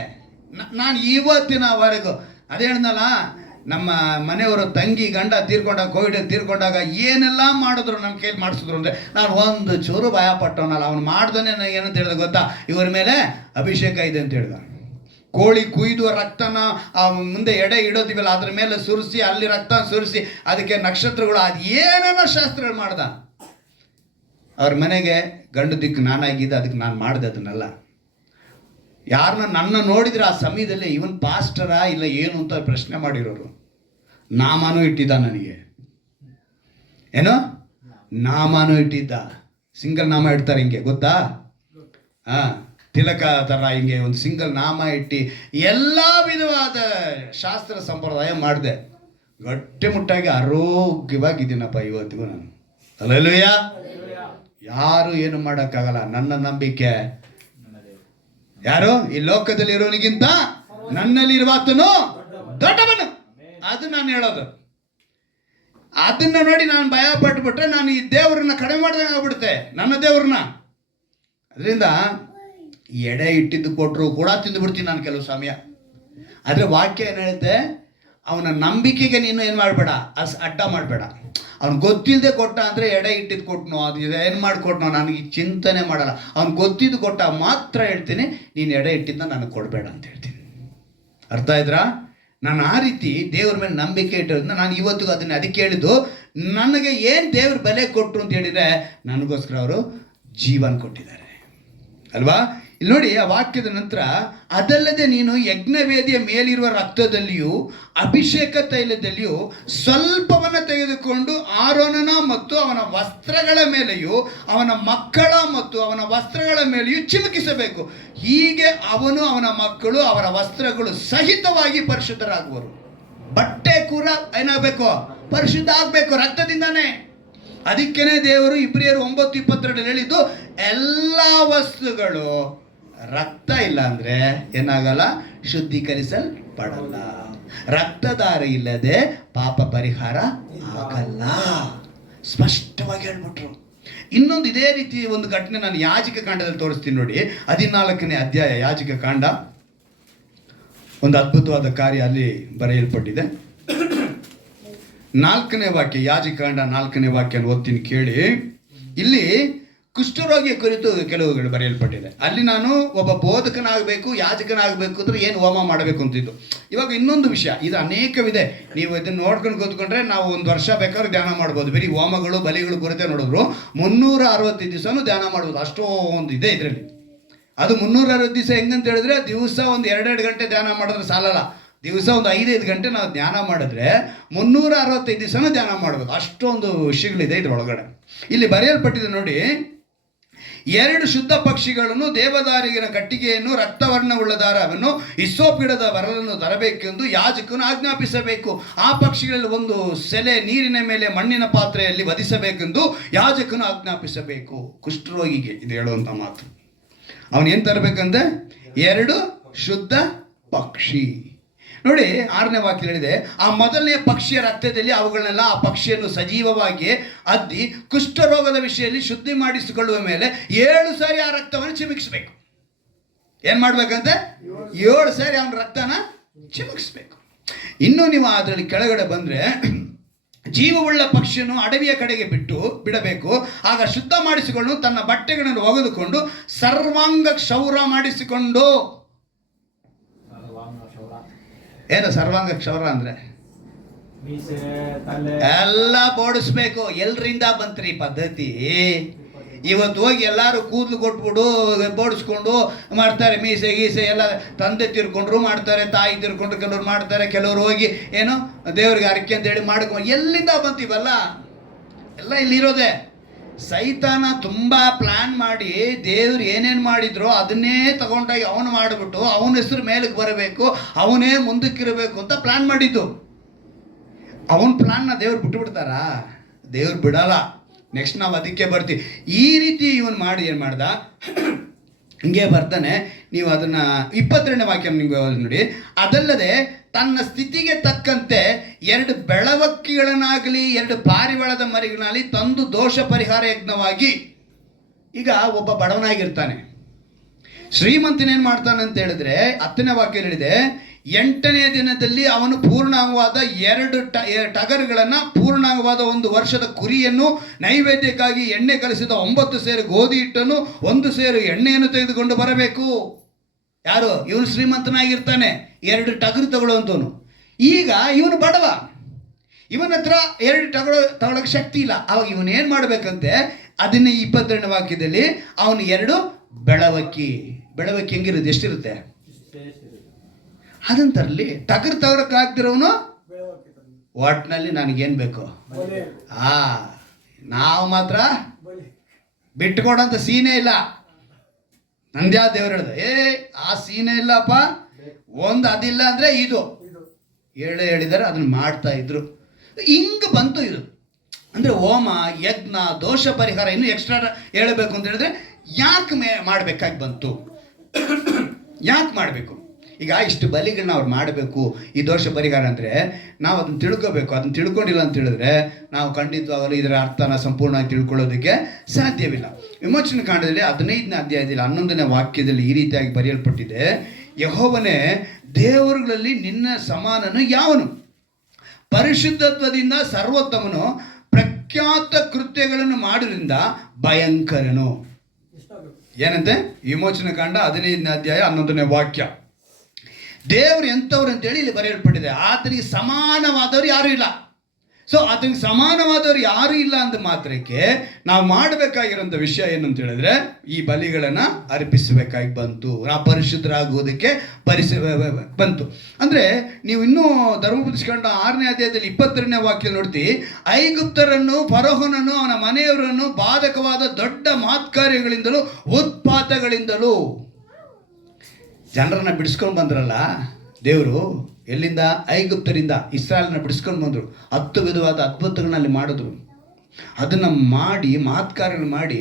ನಾನು ಇವತ್ತಿನವರೆಗೂ ಅದೇ ಹೇಳಿದ್ನಲ್ಲ, ನಮ್ಮ ಮನೆಯವರು ತಂಗಿ ಗಂಡ ಕೋವಿಡ್ ತೀರ್ಕೊಂಡಾಗ ಏನೆಲ್ಲ ಮಾಡಿದ್ರು ನಮ್ಮ ಕೈಲಿ ಮಾಡಿಸಿದ್ರು ಅಂದರೆ ನಾನು ಒಂದು ಚೂರು ಭಯ ಪಟ್ಟವನಲ್ಲ. ಅವನು ಮಾಡ್ದೋನೆ ನನಗೆ ಏನಂತ ಹೇಳಿದ ಗೊತ್ತಾ? ಇವರ ಮೇಲೆ ಅಭಿಷೇಕ ಇದೆ ಅಂತ ಹೇಳ್ದ. ಕೋಳಿ ಕುಯ್ದು ರಕ್ತನ ಮುಂದೆ ಎಡೆ ಇಡೋದಿವಲ್ಲ ಅದ್ರ ಮೇಲೆ ಸುರಿಸಿ ಅಲ್ಲಿ ರಕ್ತ ಸುರಿಸಿ ಅದಕ್ಕೆ ನಕ್ಷತ್ರಗಳು ಅದು ಏನೇನೋ ಶಾಸ್ತ್ರಗಳು ಮಾಡ್ದ. ಅವ್ರ ಮನೆಗೆ ಗಂಡು ದಿಕ್ಕು ನಾನಾಗಿದ್ದೆ, ಅದಕ್ಕೆ ನಾನು ಮಾಡಿದೆ ಅದನ್ನೆಲ್ಲ. ಯಾರನ್ನ ನನ್ನ ನೋಡಿದ್ರೆ ಆ ಸಮಯದಲ್ಲಿ ಇವನ್ ಪಾಸ್ಟರಾ ಇಲ್ಲ ಏನು ಅಂತ ಪ್ರಶ್ನೆ ಮಾಡಿರೋರು. ನಾಮಾನು ಇಟ್ಟಿದ್ದ ನನಗೆ, ಏನೋ ನಾಮಾನು ಇಟ್ಟಿದ್ದ. ಸಿಂಗಲ್ ನಾಮ ಇಡ್ತಾರೆ ಹಿಂಗೆ, ಗೊತ್ತಾ? ತಿಲಕ ಥರ ಹಿಂಗೆ ಒಂದು ಸಿಂಗಲ್ ನಾಮ ಇಟ್ಟು ಎಲ್ಲ ವಿಧವಾದ ಶಾಸ್ತ್ರ ಸಂಪ್ರದಾಯ ಮಾಡಿದೆ. ಗಟ್ಟಿಮುಟ್ಟಾಗಿ ಆರೋಗ್ಯವಾಗಿದ್ದೀನಪ್ಪ ಇವತ್ತಿಗೂ ನಾನು. ಅಲ್ಲೂಯ್ಯ, ಯಾರು ಏನು ಮಾಡೋಕ್ಕಾಗಲ್ಲ. ನನ್ನ ನಂಬಿಕೆ ಯಾರು? ಈ ಲೋಕದಲ್ಲಿ ಇರೋನಿಗಿಂತ ನನ್ನಲ್ಲಿರುವಾತನು ದೊಡ್ಡವನು. ಅದು ನಾನು ಹೇಳೋದು. ಅದನ್ನ ನೋಡಿ ನಾನು ಭಯ ಪಟ್ಬಿಟ್ರೆ ನಾನು ಈ ದೇವ್ರನ್ನ ಕಡಿಮೆ ಮಾಡ್ದಂಗೆ ಆಗ್ಬಿಡುತ್ತೆ, ನನ್ನ ದೇವ್ರನ್ನ. ಅದರಿಂದ ಎಡೆ ಇಟ್ಟಿದ್ದು ಕೊಟ್ಟರು ಕೂಡ ತಿಂದುಬಿಡ್ತೀನಿ ನಾನು ಕೆಲವು ಸಮಯ. ಆದರೆ ವಾಕ್ಯ ಏನು ಹೇಳುತ್ತೆ? ಅವನ ನಂಬಿಕೆಗೆ ನೀನು ಏನು ಮಾಡಬೇಡ, ಅಡ್ಡ ಮಾಡಬೇಡ. ಅವ್ನು ಗೊತ್ತಿಲ್ಲದೆ ಕೊಟ್ಟ ಅಂದರೆ ಎಡೆ ಇಟ್ಟಿದ್ದು ಕೊಟ್ಟನೋ ಅದು ಏನು ಮಾಡಿಕೊಟ್ನೋ ನನಗೆ ಚಿಂತನೆ ಮಾಡಲ್ಲ. ಅವ್ನು ಗೊತ್ತಿದ್ದು ಕೊಟ್ಟ ಮಾತ್ರ ಹೇಳ್ತೀನಿ, ನೀನು ಎಡೆ ಇಟ್ಟಿದ್ದ ನನಗೆ ಕೊಡಬೇಡ ಅಂತ ಹೇಳ್ತೀನಿ. ಅರ್ಥ ಆಯ್ತಾ? ನಾನು ಆ ರೀತಿ ದೇವ್ರ ಮೇಲೆ ನಂಬಿಕೆ ಇಟ್ಟಿರೋದ್ರಿಂದ ನಾನು ಇವತ್ತಿಗೂ ಅದನ್ನು ಅದಕ್ಕೆ ಹೇಳಿದ್ದು, ನನಗೆ ಏನು ದೇವ್ರ ಬೆಲೆ ಕೊಟ್ಟರು ಅಂತ ಹೇಳಿದರೆ ನನಗೋಸ್ಕರ ಅವರು ಜೀವನ ಕೊಟ್ಟಿದ್ದಾರೆ ಅಲ್ವಾ? ಇಲ್ಲಿ ನೋಡಿ ಆ ವಾಕ್ಯದ ನಂತರ, ಅದಲ್ಲದೆ ನೀನು ಯಜ್ಞವೇದಿಯ ಮೇಲಿರುವ ರಕ್ತದಲ್ಲಿಯೂ ಅಭಿಷೇಕ ತೈಲದಲ್ಲಿಯೂ ಸ್ವಲ್ಪವನ್ನು ತೆಗೆದುಕೊಂಡು ಆರೋನನ ಮತ್ತು ಅವನ ವಸ್ತ್ರಗಳ ಮೇಲೆಯೂ ಅವನ ಮಕ್ಕಳ ಮತ್ತು ಅವನ ವಸ್ತ್ರಗಳ ಮೇಲೆಯೂ ಚಿಮುಕಿಸಬೇಕು. ಹೀಗೆ ಅವನು ಅವನ ಮಕ್ಕಳು ಅವರ ವಸ್ತ್ರಗಳು ಸಹಿತವಾಗಿ ಪರಿಶುದ್ಧರಾಗುವರು. ಬಟ್ಟೆ ಕೂಡ ಏನಾಗಬೇಕು? ಪರಿಶುದ್ಧ ಆಗಬೇಕು ರಕ್ತದಿಂದಾನೇ. ಅದಕ್ಕೇನೆ ದೇವರು ಇಬ್ರಿಯರು 9:22 ಹೇಳಿದ್ದು, ಎಲ್ಲ ವಸ್ತುಗಳು ರಕ್ತ ಇಲ್ಲ ಅಂದರೆ ಏನಾಗಲ್ಲ? ಶುದ್ಧೀಕರಿಸಲ್ಪಡಲ್ಲ. ರಕ್ತಧಾರ ಇಲ್ಲದೆ ಪಾಪ ಪರಿಹಾರ ಆಗಲ್ಲ. ಸ್ಪಷ್ಟವಾಗಿ ಹೇಳ್ಬಿಟ್ರು. ಇನ್ನೊಂದು ಇದೇ ರೀತಿ ಒಂದು ಘಟನೆ ನಾನು ಯಾಜಕ ಕಾಂಡದಲ್ಲಿ ತೋರಿಸ್ತೀನಿ ನೋಡಿ. 14ನೇ ಅಧ್ಯಾಯ ಯಾಜಕ ಕಾಂಡ, ಒಂದು ಅದ್ಭುತವಾದ ಕಾರ್ಯ ಅಲ್ಲಿ ಬರೆಯಲ್ಪಟ್ಟಿದೆ. 4ನೇ ವಾಕ್ಯ, ಯಾಜಕ ಕಾಂಡ 4ನೇ ವಾಕ್ಯ ಓದ್ತೀನಿ ಕೇಳಿ. ಇಲ್ಲಿ ಕುಷ್ಠರೋಗಿಯ ಕುರಿತು ಕೆಲವುಗಳು ಬರೆಯಲ್ಪಟ್ಟಿದೆ. ಅಲ್ಲಿ ನಾನು ಒಬ್ಬ ಬೋಧಕನಾಗಬೇಕು, ಯಾಜಕನಾಗಬೇಕು ಅಂದ್ರೆ ಏನು ಹೋಮ ಮಾಡಬೇಕು ಅಂತಿದ್ದು. ಇವಾಗ ಇನ್ನೊಂದು ವಿಷಯ, ಇದು ಅನೇಕವಿದೆ. ನೀವು ಇದನ್ನು ನೋಡ್ಕೊಂಡು ಕೂತ್ಕೊಂಡ್ರೆ ನಾವು ಒಂದು ವರ್ಷ ಬೇಕಾದ್ರೆ ಧ್ಯಾನ ಮಾಡ್ಬೋದು. ಬರೀ ಹೋಮಗಳು ಬಲಿಗಳು ಗುರುತೆ ನೋಡಿದ್ರು 365 ದಿವಸನೂ ಧ್ಯಾನ ಮಾಡ್ಬೋದು. ಅಷ್ಟೊಂದು ಇದೆ ಇದರಲ್ಲಿ. ಅದು 360 ದಿವಸ ಹೆಂಗಂತ ಹೇಳಿದ್ರೆ, ದಿವಸ ಒಂದು 2-2 ಗಂಟೆ ಧ್ಯಾನ ಮಾಡಿದ್ರೆ ಸಾಲಲ್ಲ. ದಿವಸ ಒಂದು 5-5 ಗಂಟೆ ನಾವು ಧ್ಯಾನ ಮಾಡಿದ್ರೆ 365 ದಿವಸನೂ ಧ್ಯಾನ ಮಾಡ್ಬೋದು. ಅಷ್ಟೊಂದು ವಿಷಯಗಳಿದೆ ಇದರೊಳಗಡೆ. ಇಲ್ಲಿ ಬರೆಯಲ್ಪಟ್ಟಿದೆ ನೋಡಿ, 2 ಶುದ್ಧ ಪಕ್ಷಿಗಳನ್ನು, ದೇವದಾರಿಗಿನ ಕಟ್ಟಿಗೆಯನ್ನು, ರಕ್ತವರ್ಣವುಳ್ಳ ದಾರವನ್ನು, ಹಿಸ್ಸೋಪ್ ಗಿಡದ ಬರಲನ್ನು ತರಬೇಕೆಂದು ಯಾಜಕನು ಆಜ್ಞಾಪಿಸಬೇಕು. ಆ ಪಕ್ಷಿಗಳಲ್ಲಿ ಒಂದು ಸೆಲೆ ನೀರಿನ ಮೇಲೆ ಮಣ್ಣಿನ ಪಾತ್ರೆಯಲ್ಲಿ ವಧಿಸಬೇಕೆಂದು ಯಾಜಕನು ಆಜ್ಞಾಪಿಸಬೇಕು. ಕುಷ್ಠರೋಗಿಗೆ ಇದು ಹೇಳುವಂಥ ಮಾತು. ಅವನೇನು ತರಬೇಕಂದ್ರೆ 2 ಶುದ್ಧ ಪಕ್ಷಿ. ನೋಡಿ 6ನೇ ವಾಕ್ಯ ಹೇಳಿದೆ, ಆ ಮೊದಲನೆಯ ಪಕ್ಷಿಯ ರಕ್ತದಲ್ಲಿ ಅವುಗಳನ್ನೆಲ್ಲ ಆ ಪಕ್ಷಿಯನ್ನು ಸಜೀವವಾಗಿ ಅದ್ದಿ ಕುಷ್ಠರೋಗದ ವಿಷಯದಲ್ಲಿ ಶುದ್ಧಿ ಮಾಡಿಸಿಕೊಳ್ಳುವ ಮೇಲೆ 7 ಸಾರಿ ಆ ರಕ್ತವನ್ನು ಚಿಮುಕಿಸಬೇಕು. ಏನ್ ಮಾಡ್ಬೇಕಂತೆ? 7 ಸಾರಿ ಅವನ ರಕ್ತನ ಚಿಮುಕಿಸ್ಬೇಕು. ಇನ್ನು ನೀವು ಅದರಲ್ಲಿ ಕೆಳಗಡೆ ಬಂದ್ರೆ, ಜೀವವುಳ್ಳ ಪಕ್ಷಿಯನ್ನು ಅಡವಿಯ ಕಡೆಗೆ ಬಿಡಬೇಕು. ಆಗ ಶುದ್ಧ ಮಾಡಿಸಿಕೊಂಡು ತನ್ನ ಬಟ್ಟೆಗಳನ್ನು ಒಗೆದುಕೊಂಡು ಸರ್ವಾಂಗ ಕ್ಷೌರ ಮಾಡಿಸಿಕೊಂಡು. ಏನು ಸರ್ವಾಂಗ ಕ್ಷೌರ ಅಂದ್ರೆ? ಎಲ್ಲ ಬೋಡಿಸ್ಬೇಕು. ಎಲ್ರಿಂದ ಬಂತ್ರಿ ಪದ್ಧತಿ? ಇವತ್ತು ಹೋಗಿ ಎಲ್ಲರೂ ಕೂದಲು ಕೊಟ್ಬಿಡು ಬೋಡಿಸ್ಕೊಂಡು ಮಾಡ್ತಾರೆ. ಮೀಸೆ ಗೀಸೆ ಎಲ್ಲ ತಂದೆ ತಿರ್ಕೊಂಡ್ರು ಮಾಡ್ತಾರೆ, ತಾಯಿ ತಿರ್ಕೊಂಡ್ರು ಕೆಲವ್ರು ಮಾಡ್ತಾರೆ, ಕೆಲವರು ಹೋಗಿ ಏನೋ ದೇವ್ರಿಗೆ ಅರಕೆ ಅಂತ ಹೇಳಿ ಮಾಡ್ಕೊಂಡು. ಎಲ್ಲಿಂದ ಬಂತೀವಲ್ಲ? ಎಲ್ಲ ಇಲ್ಲಿರೋದೆ. ಸೈತಾನ ತುಂಬ ಪ್ಲ್ಯಾನ್ ಮಾಡಿ ದೇವ್ರು ಏನೇನು ಮಾಡಿದ್ರು ಅದನ್ನೇ ತಗೊಂಡಾಗಿ ಅವನು ಮಾಡಿಬಿಟ್ಟು ಅವನ ಹೆಸರು ಮೇಲಕ್ಕೆ ಬರಬೇಕು, ಅವನೇ ಮುಂದಕ್ಕಿರಬೇಕು ಅಂತ ಪ್ಲ್ಯಾನ್ ಮಾಡಿದ್ದು. ಅವನ ಪ್ಲ್ಯಾನ್ನ ದೇವ್ರು ಬಿಟ್ಟುಬಿಡ್ತಾರಾ? ದೇವ್ರು ಬಿಡಲ್ಲ. ನೆಕ್ಸ್ಟ್ ನಾವು ಅದಕ್ಕೆ ಬರ್ತೀವಿ. ಈ ರೀತಿ ಇವನು ಮಾಡಿ ಏನು ಮಾಡ್ದ? ಹಿಂಗೆ ಬರ್ತಾನೆ. ನೀವು ಅದನ್ನು 22ನೇ ವಾಕ್ಯ ನಿಮಗೆ ನೋಡಿ. ಅದಲ್ಲದೆ ತನ್ನ ಸ್ಥಿತಿಗೆ ತಕ್ಕಂತೆ 2 ಬೆಳವಕ್ಕಿಗಳನ್ನಾಗಲಿ 2 ಪಾರಿವಾಳದ ಮರಿಗಳನ್ನಾಗಲಿ ತಂದು ದೋಷ ಪರಿಹಾರ ಯಜ್ಞವಾಗಿ. ಈಗ ಒಬ್ಬ ಬಡವನಾಗಿರ್ತಾನೆ, ಶ್ರೀಮಂತನೇನು ಮಾಡ್ತಾನೆ ಅಂತ ಹೇಳಿದ್ರೆ 10ನೇ ವಾಕ್ಯ ಹೇಳಿದೆ, 8ನೇ ದಿನದಲ್ಲಿ ಅವನು ಪೂರ್ಣಾಂಗವಾದ 2 ಟಗರುಗಳನ್ನು, ಪೂರ್ಣಾಂಗವಾದ 1 ವರ್ಷದ ಕುರಿಯನ್ನು, ನೈವೇದ್ಯಕ್ಕಾಗಿ ಎಣ್ಣೆ ಕಲಸಿದ 9 ಸೇರು ಗೋಧಿ ಹಿಟ್ಟನ್ನು, 1 ಸೇರು ಎಣ್ಣೆಯನ್ನು ತೆಗೆದುಕೊಂಡು ಬರಬೇಕು. ಯಾರು? ಇವನು ಶ್ರೀಮಂತನಾಗಿರ್ತಾನೆ, 2 ಟಗರು ತಗೊಳ್ಳುವಂಥವನು. ಈಗ ಇವನು ಬಡವ, ಇವನ ಹತ್ರ 2 ತಗೊಳ್ಳೋಕೆ ಶಕ್ತಿ ಇಲ್ಲ. ಅವಾಗ ಇವನು ಏನು ಮಾಡಬೇಕಂತೆ? ಅದನ್ನೇ 22ನೇ ವಾಕ್ಯದಲ್ಲಿ ಅವನು 2 ಬೆಳವಕ್ಕಿ ಹೆಂಗಿರುತ್ತೆ? ಎಷ್ಟಿರುತ್ತೆ? ಅದನ್ನ ತರಲಿ. ಟಗರು ತಗೊಳಕ್ಕೆ ಆಗ್ತಿರೋನು ಒಟ್ಟಿನಲ್ಲಿ ನನಗೇನು ಬೇಕು? ನಾವು ಮಾತ್ರ ಬಿಟ್ಕೊಡಂತ ಸೀನೇ ಇಲ್ಲ. ನಂದ್ಯಾ ದೇವ್ರು ಹೇಳ್ದ, ಆ ಸೀನೇ ಇಲ್ಲಪ್ಪ, ಒಂದು ಅದಿಲ್ಲ ಅಂದರೆ ಇದು ಹೇಳಿದಾರೆ, ಅದನ್ನ ಮಾಡ್ತಾ ಇದ್ರು. ಹಿಂಗೆ ಬಂತು ಇದು. ಅಂದರೆ ಹೋಮ, ಯಜ್ಞ, ದೋಷ ಪರಿಹಾರ ಇನ್ನೂ ಎಕ್ಸ್ಟ್ರಾ ಹೇಳಬೇಕು ಅಂತ ಹೇಳಿದ್ರೆ ಯಾಕೆ ಮಾಡಬೇಕಾಗಿ ಬಂತು? ಯಾಕೆ ಮಾಡಬೇಕು? ಈಗ ಇಷ್ಟು ಬಲಿಗಳನ್ನ ಅವ್ರು ಮಾಡಬೇಕು ಈ ದೋಷ ಪರಿಹಾರ ಅಂದರೆ ನಾವು ಅದನ್ನು ತಿಳ್ಕೋಬೇಕು. ಅದನ್ನು ತಿಳ್ಕೊಂಡಿಲ್ಲ ಅಂತ ಹೇಳಿದ್ರೆ ನಾವು ಖಂಡಿತವಾಗಲು ಇದರ ಅರ್ಥನ ಸಂಪೂರ್ಣವಾಗಿ ತಿಳ್ಕೊಳ್ಳೋದಕ್ಕೆ ಸಾಧ್ಯವಿಲ್ಲ. ವಿಮೋಚನೆ ಕಾಂಡದಲ್ಲಿ 15ನೇ ಅಧ್ಯಾಯದಲ್ಲಿ 11ನೇ ವಾಕ್ಯದಲ್ಲಿ ಈ ರೀತಿಯಾಗಿ ಬರೆಯಲ್ಪಟ್ಟಿದೆ, ಯೆಹೋವನೇ, ದೇವರುಗಳಲ್ಲಿ ನಿನ್ನ ಸಮಾನನು ಯಾವನು? ಪರಿಶುದ್ಧತ್ವದಿಂದ ಸರ್ವೋತ್ತಮನು, ಪ್ರಖ್ಯಾತ ಕೃತ್ಯಗಳನ್ನು ಮಾಡೋದ್ರಿಂದ ಭಯಂಕರನು. ಏನಂತೆ? ವಿಮೋಚನೆ ಕಾಂಡ 15ನೇ ಅಧ್ಯಾಯ 11ನೇ ವಾಕ್ಯ. ದೇವರು ಎಂಥವ್ರು ಅಂತೇಳಿ ಇಲ್ಲಿ ಬರೆಯಲ್ಪಟ್ಟಿದೆ. ಆತನಿಗೆ ಸಮಾನವಾದವರು ಯಾರೂ ಇಲ್ಲ. ಸೊ ಆತನಿಗೆ ಸಮಾನವಾದವರು ಯಾರೂ ಇಲ್ಲ ಅಂದ ಮಾತ್ರಕ್ಕೆ ನಾವು ಮಾಡಬೇಕಾಗಿರೋಂಥ ವಿಷಯ ಏನು ಅಂತ ಹೇಳಿದ್ರೆ ಈ ಬಲಿಗಳನ್ನು ಅರ್ಪಿಸಬೇಕಾಗಿ ಬಂತು. ನಾವು ಪರಿಶುದ್ಧರಾಗುವುದಕ್ಕೆ ಬಂತು. ಅಂದರೆ ನೀವು ಇನ್ನೂ ಧರ್ಮೋಪದೇಶಕಾಂಡ 6ನೇ ಅಧ್ಯಾಯದಲ್ಲಿ 22ನೇ ವಾಕ್ಯ ನೋಡ್ತಿ, ಐಗುಪ್ತರನ್ನು, ಫರೋಹನನ್ನು, ಅವನ ಮನೆಯವರನ್ನು ಬಾಧಕವಾದ ದೊಡ್ಡ ಮಾತ್ಕಾರ್ಯಗಳಿಂದಲೂ ಉತ್ಪಾತಗಳಿಂದಲೂ ಜನರನ್ನ ಬಿಡಿಸ್ಕೊಂಡು ಬಂದ್ರಲ್ಲ ದೇವರು. ಎಲ್ಲಿಂದ? ಐಗುಪ್ತರಿಂದ ಇಸ್ರಾಯೇಲನ್ನ ಬಿಡಿಸ್ಕೊಂಡು ಬಂದರು. 10 ವಿಧವಾದ ಅದ್ಭುತಗಳನ್ನಲ್ಲಿ ಮಾಡಿದ್ರು. ಅದನ್ನು ಮಾಡಿ ಮಾತ್ಕಾರ್ಯಗಳು ಮಾಡಿ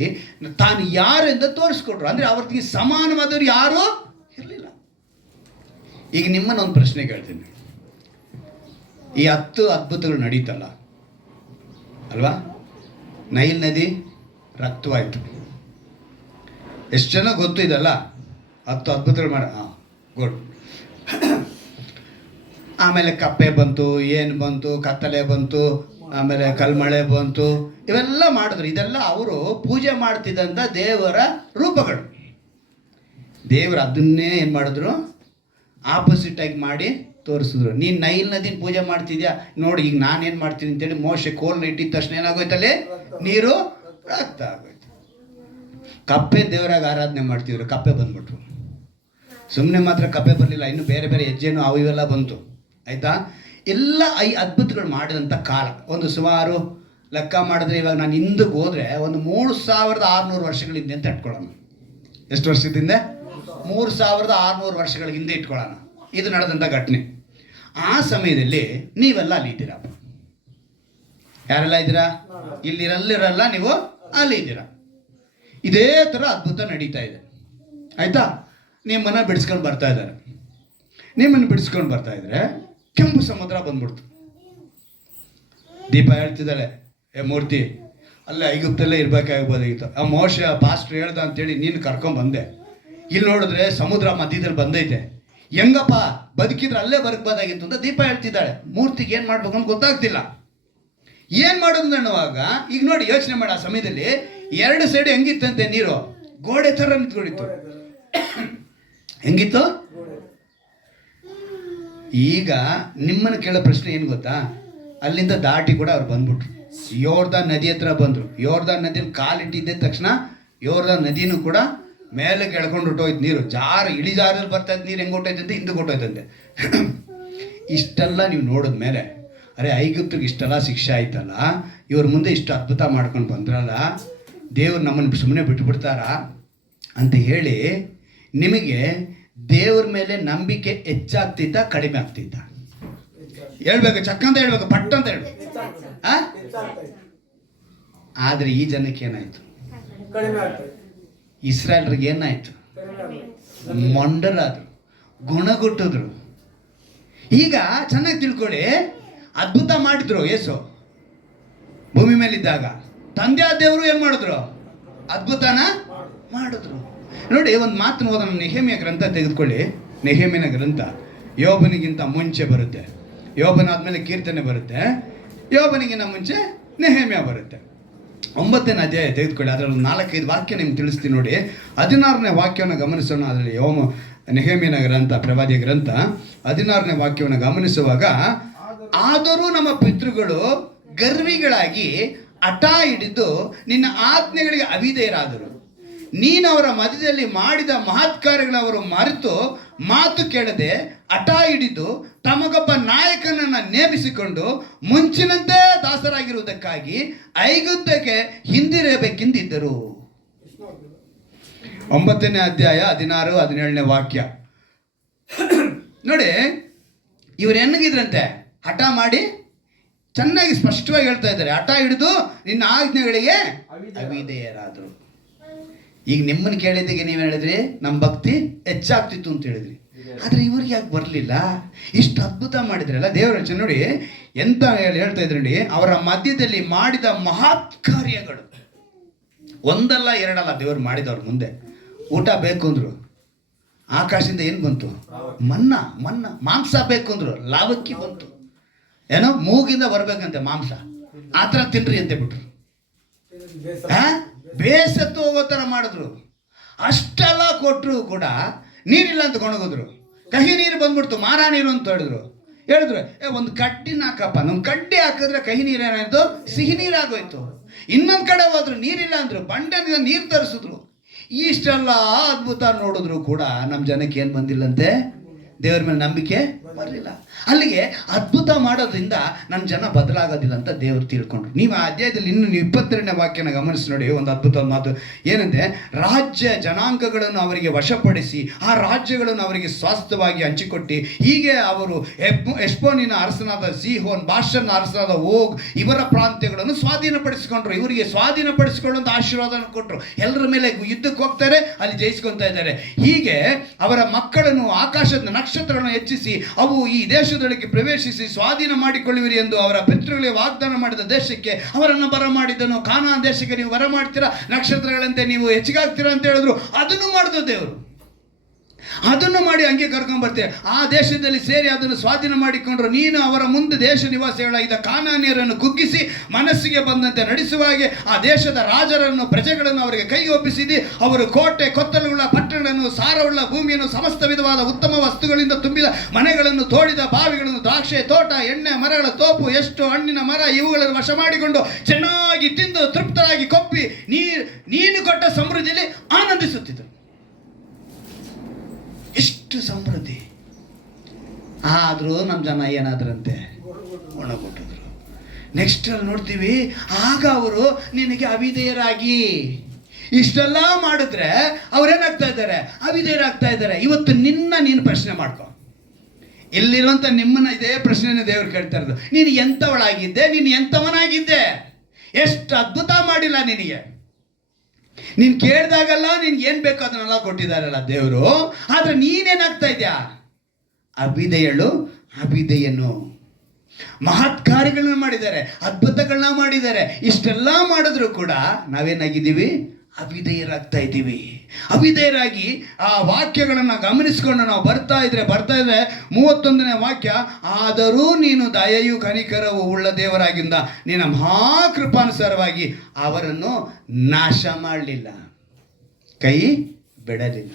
ತಾನು ಯಾರೆಂದ ತೋರಿಸ್ಕೊಟ್ರು. ಅಂದರೆ ಅವ್ರಿಗೆ ಸಮಾನವಾದವರು ಯಾರೂ ಇರಲಿಲ್ಲ. ಈಗ ನಿಮ್ಮನ್ನು ಒಂದು ಪ್ರಶ್ನೆ ಕೇಳ್ತೀನಿ. ಈ 10 ಅದ್ಭುತಗಳು ನಡೀತಲ್ಲ ಅಲ್ವಾ? ನೈಲ್ ನದಿ ರಕ್ತವಾಯಿತು. ಎಷ್ಟು ಜನ ಗೊತ್ತು ಇದಲ್ಲ? 10 ಅದ್ಭುತಗಳು ಮಾಡ ಗುಡ್. ಆಮೇಲೆ ಕಪ್ಪೆ ಬಂತು, ಏನು ಬಂತು, ಕತ್ತಲೆ ಬಂತು, ಆಮೇಲೆ ಕಲ್ಮಳೆ ಬಂತು, ಇವೆಲ್ಲ ಮಾಡಿದ್ರು. ಇದೆಲ್ಲ ಅವರು ಪೂಜೆ ಮಾಡ್ತಿದ್ದಂಥ ದೇವರ ರೂಪಗಳು. ದೇವರು ಅದನ್ನೇ ಏನು ಮಾಡಿದ್ರು? ಆಪೋಸಿಟಾಗಿ ಮಾಡಿ ತೋರಿಸಿದ್ರು. ನೀನು ನೈಲ್ ನದಿನ ಪೂಜೆ ಮಾಡ್ತಿದ್ಯಾ ನೋಡಿ, ಈಗ ನಾನೇನು ಮಾಡ್ತೀನಿ ಅಂತೇಳಿ ಮೋಶೆ ಕೋಲ್ನ ಇಟ್ಟಿದ ತಕ್ಷಣ ಏನಾಗೋಯ್ತಲ್ಲಿ? ನೀರು ರಕ್ತ ಆಗೋಯ್ತು. ಕಪ್ಪೆ ದೇವರಾಗ ಆರಾಧನೆ ಮಾಡ್ತಿದ್ರು, ಕಪ್ಪೆ ಬಂದ್ಬಿಟ್ರು. ಸುಮ್ಮನೆ ಮಾತ್ರ ಕಪ್ಪೆ ಬರಲಿಲ್ಲ, ಇನ್ನು ಬೇರೆ ಬೇರೆ ಹೆಜ್ಜೆನೂ ಅವು ಇವೆಲ್ಲ ಬಂತು. ಆಯಿತಾ? ಎಲ್ಲ ಈ ಅದ್ಭುತಗಳು ಮಾಡಿದಂಥ ಕಾಲ ಒಂದು ಸುಮಾರು ಲೆಕ್ಕ ಮಾಡಿದ್ರೆ ಇವಾಗ ನಾನು ಹಿಂದಕ್ಕೆ ಹೋದರೆ ಒಂದು 3600 ವರ್ಷಗಳ ಹಿಂದೆ ಅಂತ ಇಟ್ಕೊಳ್ಳೋಣ. ಎಷ್ಟು ವರ್ಷದಿಂದ? 3600 ವರ್ಷಗಳ ಹಿಂದೆ ಇಟ್ಕೊಳ್ಳೋಣ. ಇದು ನಡೆದಂಥ ಘಟನೆ. ಆ ಸಮಯದಲ್ಲಿ ನೀವೆಲ್ಲ ಅಲ್ಲಿ ಇದ್ದೀರಾ. ಯಾರೆಲ್ಲ ಇದ್ದೀರಾ? ಇಲ್ಲಿರಲ್ಲ, ನೀವು ಅಲ್ಲಿ ಇದ್ದೀರಾ. ಇದೇ ಥರ ಅದ್ಭುತ ನಡೀತಾ ಇದೆ. ಆಯಿತಾ? ನಿಮ್ಮನ್ನು ಬಿಡಿಸ್ಕೊಂಡು ಬರ್ತಾ ಇದ್ದಾರೆ. ನಿಮ್ಮನ್ನು ಬಿಡಿಸ್ಕೊಂಡು ಬರ್ತಾ ಇದ್ರೆ ಕೆಂಪು ಸಮುದ್ರ ಬಂದ್ಬಿಡ್ತು. ದೀಪ ಹೇಳ್ತಿದ್ದಾಳೆ, ಮೂರ್ತಿ ಅಲ್ಲೇ ಐಗುಪ್ತಲ್ಲೇ ಇರಬೇಕಾಗ್ಬೋದಾಗಿತ್ತು. ಆ ಮೋಶೆ ಪಾಸ್ಟ್ರ್ ಹೇಳ್ದ ಅಂತೇಳಿ ನೀನು ಕರ್ಕೊಂಬಂದೆ. ಇಲ್ಲಿ ನೋಡಿದ್ರೆ ಸಮುದ್ರ ಮಧ್ಯದಲ್ಲಿ ಬಂದೈತೆ, ಹೆಂಗಪ್ಪ ಬದುಕಿದ್ರೆ ಅಲ್ಲೇ ಬದುಕಬೋದಾಗಿತ್ತು ಅಂತ ದೀಪ ಹೇಳ್ತಿದ್ದಾಳೆ. ಮೂರ್ತಿಗೆ ಏನು ಮಾಡ್ಬೇಕು ಅಂತ ಗೊತ್ತಾಗ್ತಿಲ್ಲ. ಏನು ಮಾಡೋದು ಅನ್ನುವಾಗ ಈಗ ನೋಡಿ ಯೋಚನೆ ಮಾಡಿ, ಆ ಸಮಯದಲ್ಲಿ 2 ಸೈಡ್ ಹೆಂಗಿತ್ತಂತೆ ನೀರು? ಗೋಡೆ ಥರ ನಿಂತ್ಕೊಂಡಿತ್ತು. ಹೆಂಗಿತ್ತು? ಈಗ ನಿಮ್ಮನ್ನು ಕೇಳೋ ಪ್ರಶ್ನೆ ಏನು ಗೊತ್ತಾ? ಅಲ್ಲಿಂದ ದಾಟಿ ಕೂಡ ಅವ್ರು ಬಂದ್ಬಿಟ್ರು. ಯೋರ್ದಾನ್ ನದಿ ಹತ್ರ ಬಂದರು. ಯೋರ್ದಾನ್ ನದಿಯಲ್ಲಿ ಕಾಲಿಟ್ಟಿದ್ದ ತಕ್ಷಣ ಯೋರ್ದಾನ್ ನದಿನೂ ಕೂಡ ಮೇಲೆ ಕೆಳ್ಕೊಂಡು ಹೊಟ್ಟೋಯ್ತು ನೀರು. ಇಳಿಜಾರಲ್ಲಿ ಬರ್ತಾ ಇದ್ದ ನೀರು ಹೆಂಗೆ ಹೊಟ್ಟೋಯ್ತಂತೆ, ಹಿಂದಕ್ಕೆ ಹೊಟ್ಟೋಯ್ತಂತೆ. ಇಷ್ಟೆಲ್ಲ ನೀವು ನೋಡಿದ ಮೇಲೆ ಅರೆ ಐಗುಪ್ತರಿಗೆ ಇಷ್ಟೆಲ್ಲ ಶಿಕ್ಷೆ ಆಯ್ತಲ್ಲ, ಇವ್ರ ಮುಂದೆ ಇಷ್ಟು ಅದ್ಭುತ ಮಾಡ್ಕೊಂಡು ಬಂದ್ರಲ್ಲ, ದೇವ್ರು ನಮ್ಮನ್ನು ಸುಮ್ಮನೆ ಬಿಟ್ಬಿಡ್ತಾರಾ ಅಂತ ಹೇಳಿ ನಿಮಗೆ ದೇವ್ರ ಮೇಲೆ ನಂಬಿಕೆ ಹೆಚ್ಚಾಗ್ತಿದ್ದ ಕಡಿಮೆ ಆಗ್ತಿದ್ದ? ಹೇಳ್ಬೇಕು, ಚಕ್ಕಂತ ಹೇಳ್ಬೇಕು, ಪಟ್ ಅಂತ ಹೇಳ್ಬೇಕು. ಆದರೆ ಈ ಜನಕ್ಕೆ ಏನಾಯ್ತು? ಇಸ್ರಾಯೇಲ್ರಿಗೆ ಏನಾಯ್ತು? ಮೊಂಡರಾದ್ರು, ಗುಣಗುಟ್ಟಿದ್ರು. ಈಗ ಚೆನ್ನಾಗಿ ತಿಳ್ಕೊಳ್ಳಿ, ಅದ್ಭುತ ಮಾಡಿದ್ರು ಯೇಸು ಭೂಮಿ ಮೇಲಿದ್ದಾಗ. ತಂದೆ ದೇವರು ಏನು ಮಾಡಿದ್ರು? ಅದ್ಭುತನ ಮಾಡಿದ್ರು. ನೋಡಿ, ಒಂದು ಮಾತನ್ನು ಓದೋಣ. ನೆಹೆಮಿಯ ಗ್ರಂಥ ತೆಗೆದುಕೊಳ್ಳಿ. ನೆಹೆಮಿನ ಗ್ರಂಥ ಯೋಬನಿಗಿಂತ ಮುಂಚೆ ಬರುತ್ತೆ. ಯೋಬನಾದ್ಮೇಲೆ ಕೀರ್ತನೆ ಬರುತ್ತೆ. ಯೋಬನಿಗಿಂತ ಮುಂಚೆ ನೆಹೆಮಿಯ ಬರುತ್ತೆ. 9ನೇ ಅಧ್ಯಾಯ ತೆಗೆದುಕೊಳ್ಳಿ. ಅದರಲ್ಲಿ 4-5 ವಾಕ್ಯ ನಿಮ್ಗೆ ತಿಳಿಸ್ತೀನಿ ನೋಡಿ. 16ನೇ ವಾಕ್ಯವನ್ನು ಗಮನಿಸೋಣ. ಅದರಲ್ಲಿ ನೆಹೆಮೀಯನ ಗ್ರಂಥ, ಪ್ರವಾದಿಯ ಗ್ರಂಥ 16ನೇ ವಾಕ್ಯವನ್ನು ಗಮನಿಸುವಾಗ, ಆದರೂ ನಮ್ಮ ಪಿತೃಗಳು ಗರ್ವಿಗಳಾಗಿ ಹಠ ಹಿಡಿದು ನಿನ್ನ ಆಜ್ಞೆಗಳಿಗೆ ಅವಿಧೇಯರಾದರು. ನೀನು ಅವರ ಮಧ್ಯದಲ್ಲಿ ಮಾಡಿದ ಮಹತ್ ಕಾರ್ಯಗಳವರು ಮರೆತು ಮಾತು ಕೇಳದೆ ಹಠ ಹಿಡಿದು ತಮಗೊಬ್ಬ ನಾಯಕನನ್ನು ನೇಮಿಸಿಕೊಂಡು ಮುಂಚಿನಂತೆ ದಾಸರಾಗಿರುವುದಕ್ಕಾಗಿ ಐಗುಪ್ತಕ್ಕೆ ಹಿಂದಿರಬೇಕೆಂದಿದ್ದರು. 9ನೇ ಅಧ್ಯಾಯ 16, 17ನೇ ವಾಕ್ಯ ನೋಡಿ. ಇವ್ರು ಹೆಣ್ಣಗಿದ್ರಂತೆ, ಹಠ ಮಾಡಿ ಚೆನ್ನಾಗಿ ಸ್ಪಷ್ಟವಾಗಿ ಹೇಳ್ತಾ ಇದ್ದಾರೆ, ಹಠ ಹಿಡಿದು ನಿನ್ನ ಆಜ್ಞೆಗಳಿಗೆ ಅವಿಧೇಯರಾದರು. ಈಗ ನಿಮ್ಮನ್ನು ಕೇಳಿದ್ದಕ್ಕೆ ನೀವು ಹೇಳಿದ್ರಿ ನಮ್ಮ ಭಕ್ತಿ ಹೆಚ್ಚಾಗ್ತಿತ್ತು ಅಂತ ಹೇಳಿದ್ರಿ, ಆದರೆ ಇವ್ರಿಗೆ ಯಾಕೆ ಬರಲಿಲ್ಲ? ಇಷ್ಟು ಅದ್ಭುತ ಮಾಡಿದ್ರಲ್ಲ ದೇವರ. ನೋಡಿ ಎಂತ ಹೇಳ್ತಾ ಇದ್ರು ನೋಡಿ, ಅವರ ಮಧ್ಯದಲ್ಲಿ ಮಾಡಿದ ಮಹತ್ ಕಾರ್ಯಗಳು ಒಂದಲ್ಲ ಎರಡಲ್ಲ ದೇವರು ಮಾಡಿದವ್ರ ಮುಂದೆ. ಊಟ ಬೇಕು ಅಂದ್ರು, ಆಕಾಶದಿಂದ ಏನು ಬಂತು? ಮನ್ನಾ. ಮಾಂಸ ಬೇಕು ಅಂದ್ರು, ಲಾವಕ್ಕಿ ಬಂತು. ಏನೋ ಮೂಗಿಂದ ಬರ್ಬೇಕಂತೆ ಮಾಂಸ, ಆ ಥರ ತಿನ್ರಿ ಅಂತ ಬಿಟ್ರು. ಬೇಸತ್ತು ಹೋಗೋ ಥರ ಮಾಡಿದ್ರು. ಅಷ್ಟೆಲ್ಲ ಕೊಟ್ಟರು ಕೂಡ ನೀರಿಲ್ಲ ಅಂತ ಕೊಣಗಿದ್ರು. ಕಹಿ ನೀರು ಬಂದ್ಬಿಡ್ತು, ಮಾರ ನೀರು ಅಂತ ಹೇಳಿದ್ರು. ಒಂದು ಕಡ್ಡಿನ ಹಾಕಪ್ಪ, ನಮ್ಮ ಕಡ್ಡಿ ಹಾಕಿದ್ರೆ ಕಹಿ ನೀರು ಏನಾಯ್ತು? ಸಿಹಿ ನೀರಾಗೋಯ್ತು. ಇನ್ನೊಂದು ಕಡೆ ಹೋದ್ರು, ನೀರಿಲ್ಲ ಅಂದ್ರು, ಬಂಡೆನಿಂದ ನೀರು ತರಿಸಿದ್ರು. ಇಷ್ಟೆಲ್ಲ ಅದ್ಭುತ ನೋಡಿದ್ರು ಕೂಡ ನಮ್ಮ ಜನಕ್ಕೆ ಏನು ಬಂದಿಲ್ಲಂತೆ? ದೇವರ ಮೇಲೆ ನಂಬಿಕೆ ಬರಲಿಲ್ಲ. ಅಲ್ಲಿಗೆ ಅದ್ಭುತ ಮಾಡೋದ್ರಿಂದ ನಮ್ಮ ಜನ ಬದಲಾಗೋದಿಲ್ಲ ಅಂತ ದೇವರು ತಿಳ್ಕೊಂಡ್ರು. ನೀವು ಆ ಅಧ್ಯಾಯದಲ್ಲಿ ಇನ್ನು 22ನೇ ವಾಕ್ಯನ ಗಮನಿಸಿ ನೋಡಿ, ಒಂದು ಅದ್ಭುತವಾದ ಮಾತು ಏನಂತೆ, ರಾಜ್ಯ ಜನಾಂಗಗಳನ್ನು ಅವರಿಗೆ ವಶಪಡಿಸಿ ಆ ರಾಜ್ಯಗಳನ್ನು ಅವರಿಗೆ ಸ್ವಾಸ್ಥ್ಯವಾಗಿ ಹಂಚಿಕೊಟ್ಟು, ಹೀಗೆ ಅವರು ಎಷ್ಬೋನಿನ ಅರಸನಾದ ಸೀಹೋನ್, ಬಾಷನ್ನ ಅರಸನಾದ ಓಗ್ ಇವರ ಪ್ರಾಂತ್ಯಗಳನ್ನು ಸ್ವಾಧೀನಪಡಿಸಿಕೊಂಡ್ರು. ಇವರಿಗೆ ಸ್ವಾಧೀನಪಡಿಸಿಕೊಳ್ಳುವಂಥ ಆಶೀರ್ವಾದ ಕೊಟ್ಟರು. ಎಲ್ಲರ ಮೇಲೆ ಯುದ್ಧಕ್ಕೆ ಹೋಗ್ತಾರೆ, ಅಲ್ಲಿ ಜಯಿಸ್ಕೊತಾ ಇದ್ದಾರೆ. ಹೀಗೆ ಅವರ ಮಕ್ಕಳನ್ನು ಆಕಾಶದ ನಕ್ಷತ್ರಗಳನ್ನು ಹೆಚ್ಚಿಸಿ ಅವು ಈ ದೇಶದೊಳಗೆ ಪ್ರವೇಶಿಸಿ ಸ್ವಾಧೀನ ಮಾಡಿಕೊಳ್ಳುವಿರಿ ಎಂದು ಅವರ ಪಿತೃಗಳಿಗೆ ವಾಗ್ದಾನ ಮಾಡಿದ ದೇಶಕ್ಕೆ ಅವರನ್ನು ಬರಮಾಡಿದನು. ಕಾನಾನ್ ದೇಶಕ್ಕೆ ನೀವು ಬರಮಾಡ್ತೀರಾ, ನಕ್ಷತ್ರಗಳಂತೆ ನೀವು ಹೆಚ್ಚಿಗಾಗ್ತೀರಾ ಅಂತ ಹೇಳಿದ್ರು. ಅದನ್ನು ಮಾಡಿದ್ರು ದೇವರು. ಅದನ್ನು ಮಾಡಿ ಹಂಗೆ ಕರ್ಕೊಂಡು ಬರ್ತೀವಿ. ಆ ದೇಶದಲ್ಲಿ ಸೇರಿ ಅದನ್ನು ಸ್ವಾಧೀನ ಮಾಡಿಕೊಂಡ್ರು. ನೀನು ಅವರ ಮುಂದೆ ದೇಶ ನಿವಾಸಿಗಳಾಗಿದ್ದ ಕಾನಾನ್ಯರನ್ನು ಕುಗ್ಗಿಸಿ ಮನಸ್ಸಿಗೆ ಬಂದಂತೆ ನಡೆಸುವ ಹಾಗೆ ಆ ದೇಶದ ರಾಜರನ್ನು, ಪ್ರಜೆಗಳನ್ನು ಅವರಿಗೆ ಕೈಗೆ ಒಪ್ಪಿಸಿದಿ. ಅವರು ಕೋಟೆ ಕೊತ್ತಲುಗಳ ಪಟ್ಟಣಗಳನ್ನು, ಸಾರವುಳ್ಳ ಭೂಮಿಯನ್ನು, ಸಮಸ್ತ ವಿಧವಾದ ಉತ್ತಮ ವಸ್ತುಗಳಿಂದ ತುಂಬಿದ ಮನೆಗಳನ್ನು, ತೋಡಿದ ಬಾವಿಗಳನ್ನು, ದ್ರಾಕ್ಷೆ ತೋಟ, ಎಣ್ಣೆ ಮರಗಳ ತೋಪು, ಎಷ್ಟು ಹಣ್ಣಿನ ಮರ ಇವುಗಳನ್ನು ವಶ ಮಾಡಿಕೊಂಡು ಚೆನ್ನಾಗಿ ತಿಂದು ತೃಪ್ತರಾಗಿ ಕೊಪ್ಪಿ ನೀನು ಕೊಟ್ಟ ಸಮೃದ್ಧಿಯಲ್ಲಿ ಆನಂದಿಸುತ್ತಿದ್ದರು. ಎಷ್ಟು ಸಮೃದ್ಧಿ! ಆದರೂ ನಮ್ಮ ಜನ ಏನಾದ್ರಂತೆ? ಒಣಗೊಟ್ಟಿದ್ರು. ನೆಕ್ಸ್ಟ್ ಅಲ್ಲಿ ನೋಡ್ತೀವಿ, ಆಗ ಅವರು ನಿನಗೆ ಅವಿಧೇಯರಾಗಿ. ಇಷ್ಟೆಲ್ಲ ಮಾಡಿದ್ರೆ ಅವ್ರೇನಾಗ್ತಾ ಇದ್ದಾರೆ? ಅವಿಧೇಯರಾಗ್ತಾ ಇದ್ದಾರೆ. ಇವತ್ತು ನೀನು ಪ್ರಶ್ನೆ ಮಾಡ್ಕೊ. ಇಲ್ಲಿರುವಂಥ ನಿಮ್ಮನ್ನ ಇದೇ ಪ್ರಶ್ನೆನ ದೇವರು ಕೇಳ್ತಾ ಇರೋದು. ನೀನು ಎಂಥವಳಾಗಿದ್ದೆ? ನೀನು ಎಂಥವನಾಗಿದ್ದೆ? ಎಷ್ಟು ಅದ್ಭುತ ಮಾಡಿಲ್ಲ ನಿನಗೆ. ನೀನು ಕೇಳಿದಾಗಲ್ಲ ನಿನ್ಗೆ ಏನು ಬೇಕೋ ಅದನ್ನೆಲ್ಲ ಕೊಟ್ಟಿದ್ದಾರಲ್ಲ ದೇವರು. ಆದರೆ ನೀನೇನಾಗ್ತಾ ಇದೆಯಾ? ಅವಿಧೇಯನು. ಮಹತ್ ಕಾರ್ಯಗಳನ್ನ ಮಾಡಿದ್ದಾರೆ, ಅದ್ಭುತಗಳನ್ನ ಮಾಡಿದ್ದಾರೆ. ಇಷ್ಟೆಲ್ಲ ಮಾಡಿದ್ರು ಕೂಡ ನಾವೇನಾಗಿದ್ದೀವಿ? ಅವಿಧೇಯರಾಗ್ತಾ ಇದ್ದೀವಿ. ಅವಿಧೇಯರಾಗಿ ಆ ವಾಕ್ಯಗಳನ್ನು ಗಮನಿಸ್ಕೊಂಡು ನಾವು ಬರ್ತಾ ಇದ್ರೆ 31ನೇ ವಾಕ್ಯ, ಆದರೂ ನೀನು ದಯೆಯು ಕನಿಕರವು ಉಳ್ಳ ದೇವರಾಗಿಂದ ನಿನ್ನ ಮಹಾಕೃಪಾನುಸಾರವಾಗಿ ಅವರನ್ನು ನಾಶ ಮಾಡಲಿಲ್ಲ, ಕೈ ಬಿಡಲಿಲ್ಲ.